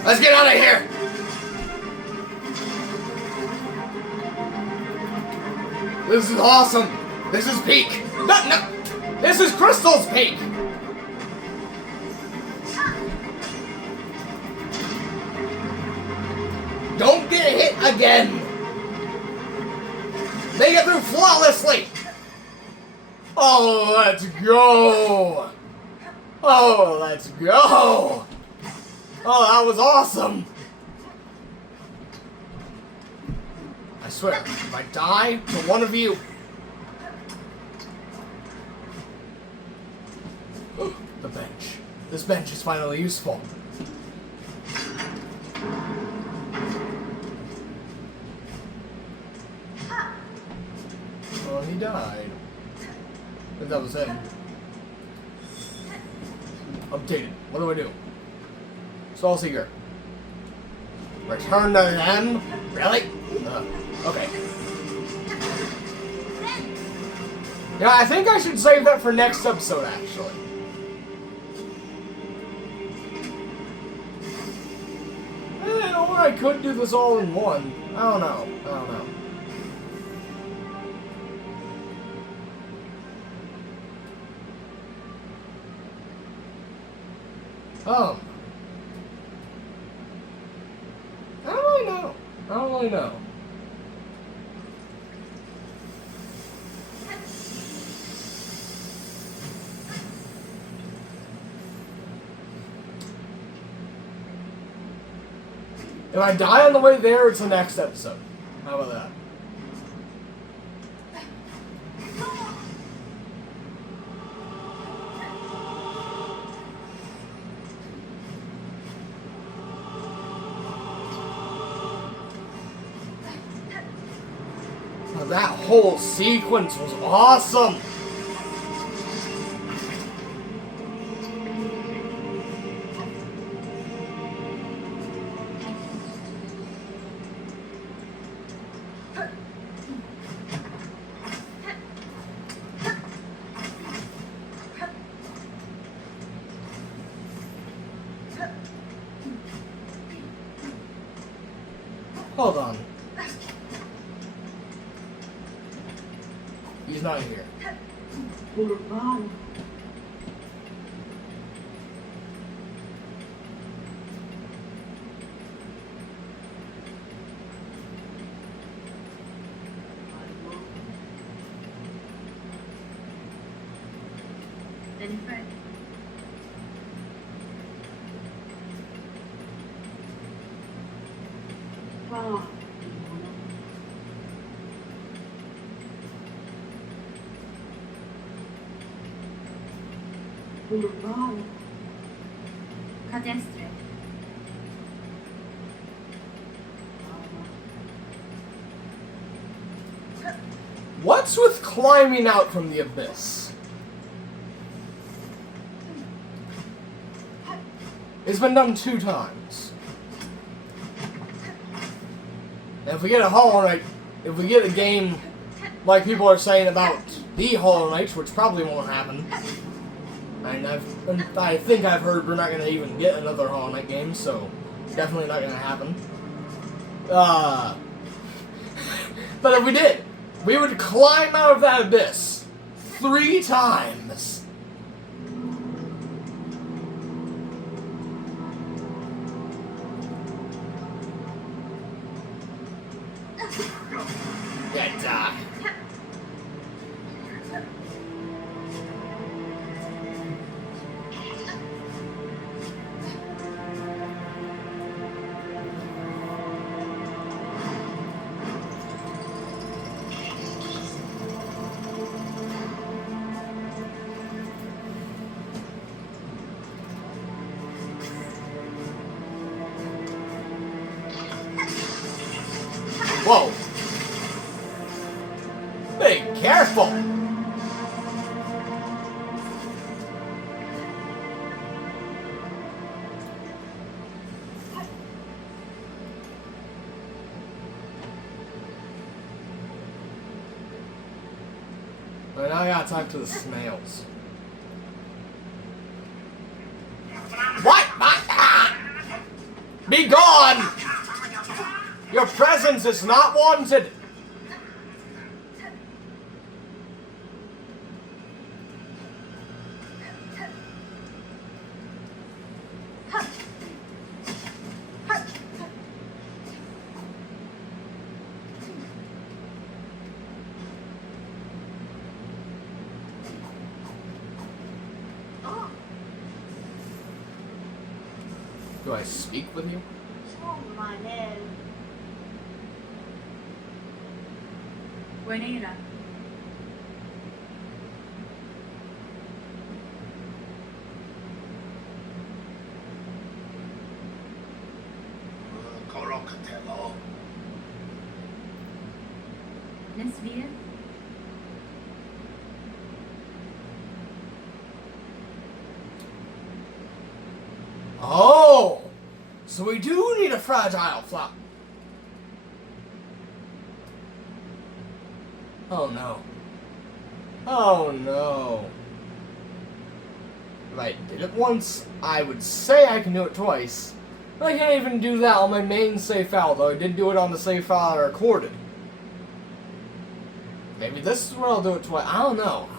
Let's get out of here! This is awesome. This is peak. No. This is Crystal's peak. Don't get hit again. Make it through flawlessly. Oh, let's go. Oh, let's go. Oh, that was awesome. I swear, if I die to one of you... The bench. This bench is finally useful. Oh, he died. I think that was it. Updated. What do I do? Soul Seeker. Return to them? Really? Okay. Yeah, I think I should save that for next episode, actually. Or I could do this all in one. I don't know. I don't really know. If I die on the way there, it's the next episode. How about that? Now, that whole sequence was awesome! Hold on. He's not here. Then Fred. Wow. Cadestre. What's with climbing out from the abyss? It's been done 2 times. And if we get a Hollow Knight, if we get a game like people are saying about the Hollow Knight, which probably won't happen. And I think I've heard we're not going to even get another Hollow Knight game, so definitely not going to happen. But if we did, we would climb out of that abyss 3 times. Yeah, die. Whoa. Be careful. But now I gotta talk to the snails. What? Be gone! Your presence is not wanted! Do I speak with you? 처음만은 Buenera. 그렇게로 Lesbian. Oh! So we do need a fragile flower. Oh no. Oh no. If I did it once, I would say I can do it twice. But I can't even do that on my main save file, though I did do it on the save file I recorded. Maybe this is where I'll do it twice. I don't know.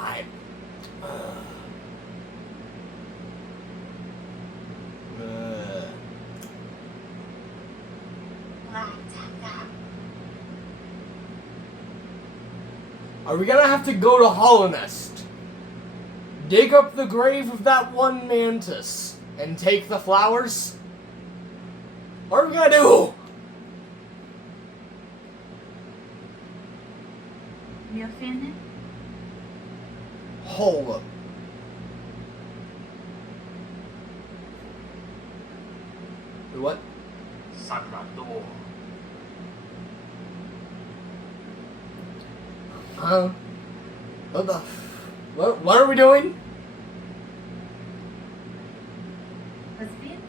Are we gonna have to go to Hollow Nest, dig up the grave of that one mantis, and take the flowers? What are we gonna do? Mi offende? Hold up. What? 산란도 What the? What are we doing? Lesbian?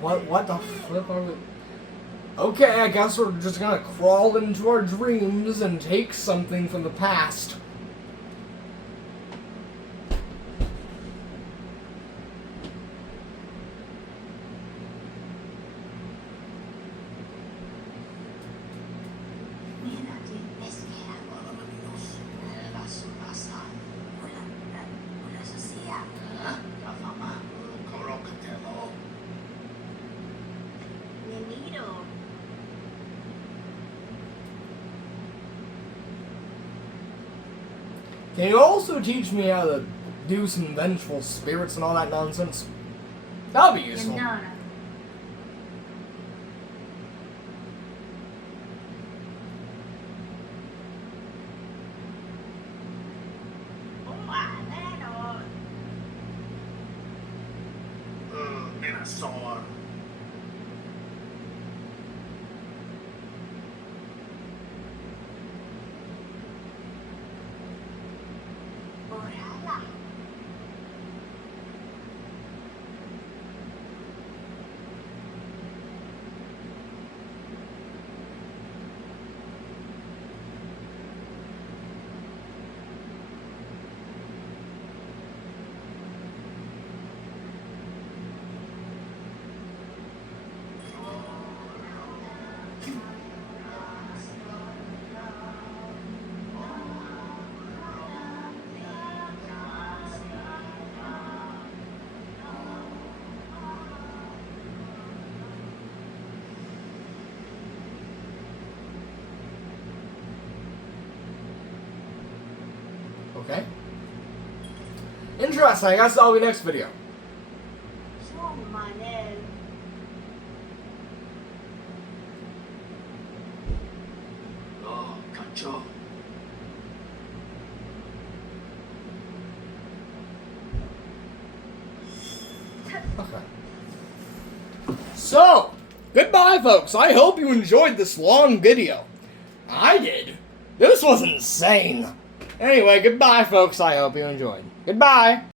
What the flip are we? Okay, I guess we're just gonna crawl into our dreams and take something from the past. 그렇게로 Nenito. Can you also teach me how to do some vengeful spirits and all that nonsense? That'll be useful. Yandara. Meron. 미나솔 Orala. Okay. Interesting. I guess that'll be next video. 처음만은 간죠 Okay. So, goodbye, folks. I hope you enjoyed this long video. I did. This was insane. Anyway, goodbye, folks. I hope you enjoyed. Goodbye.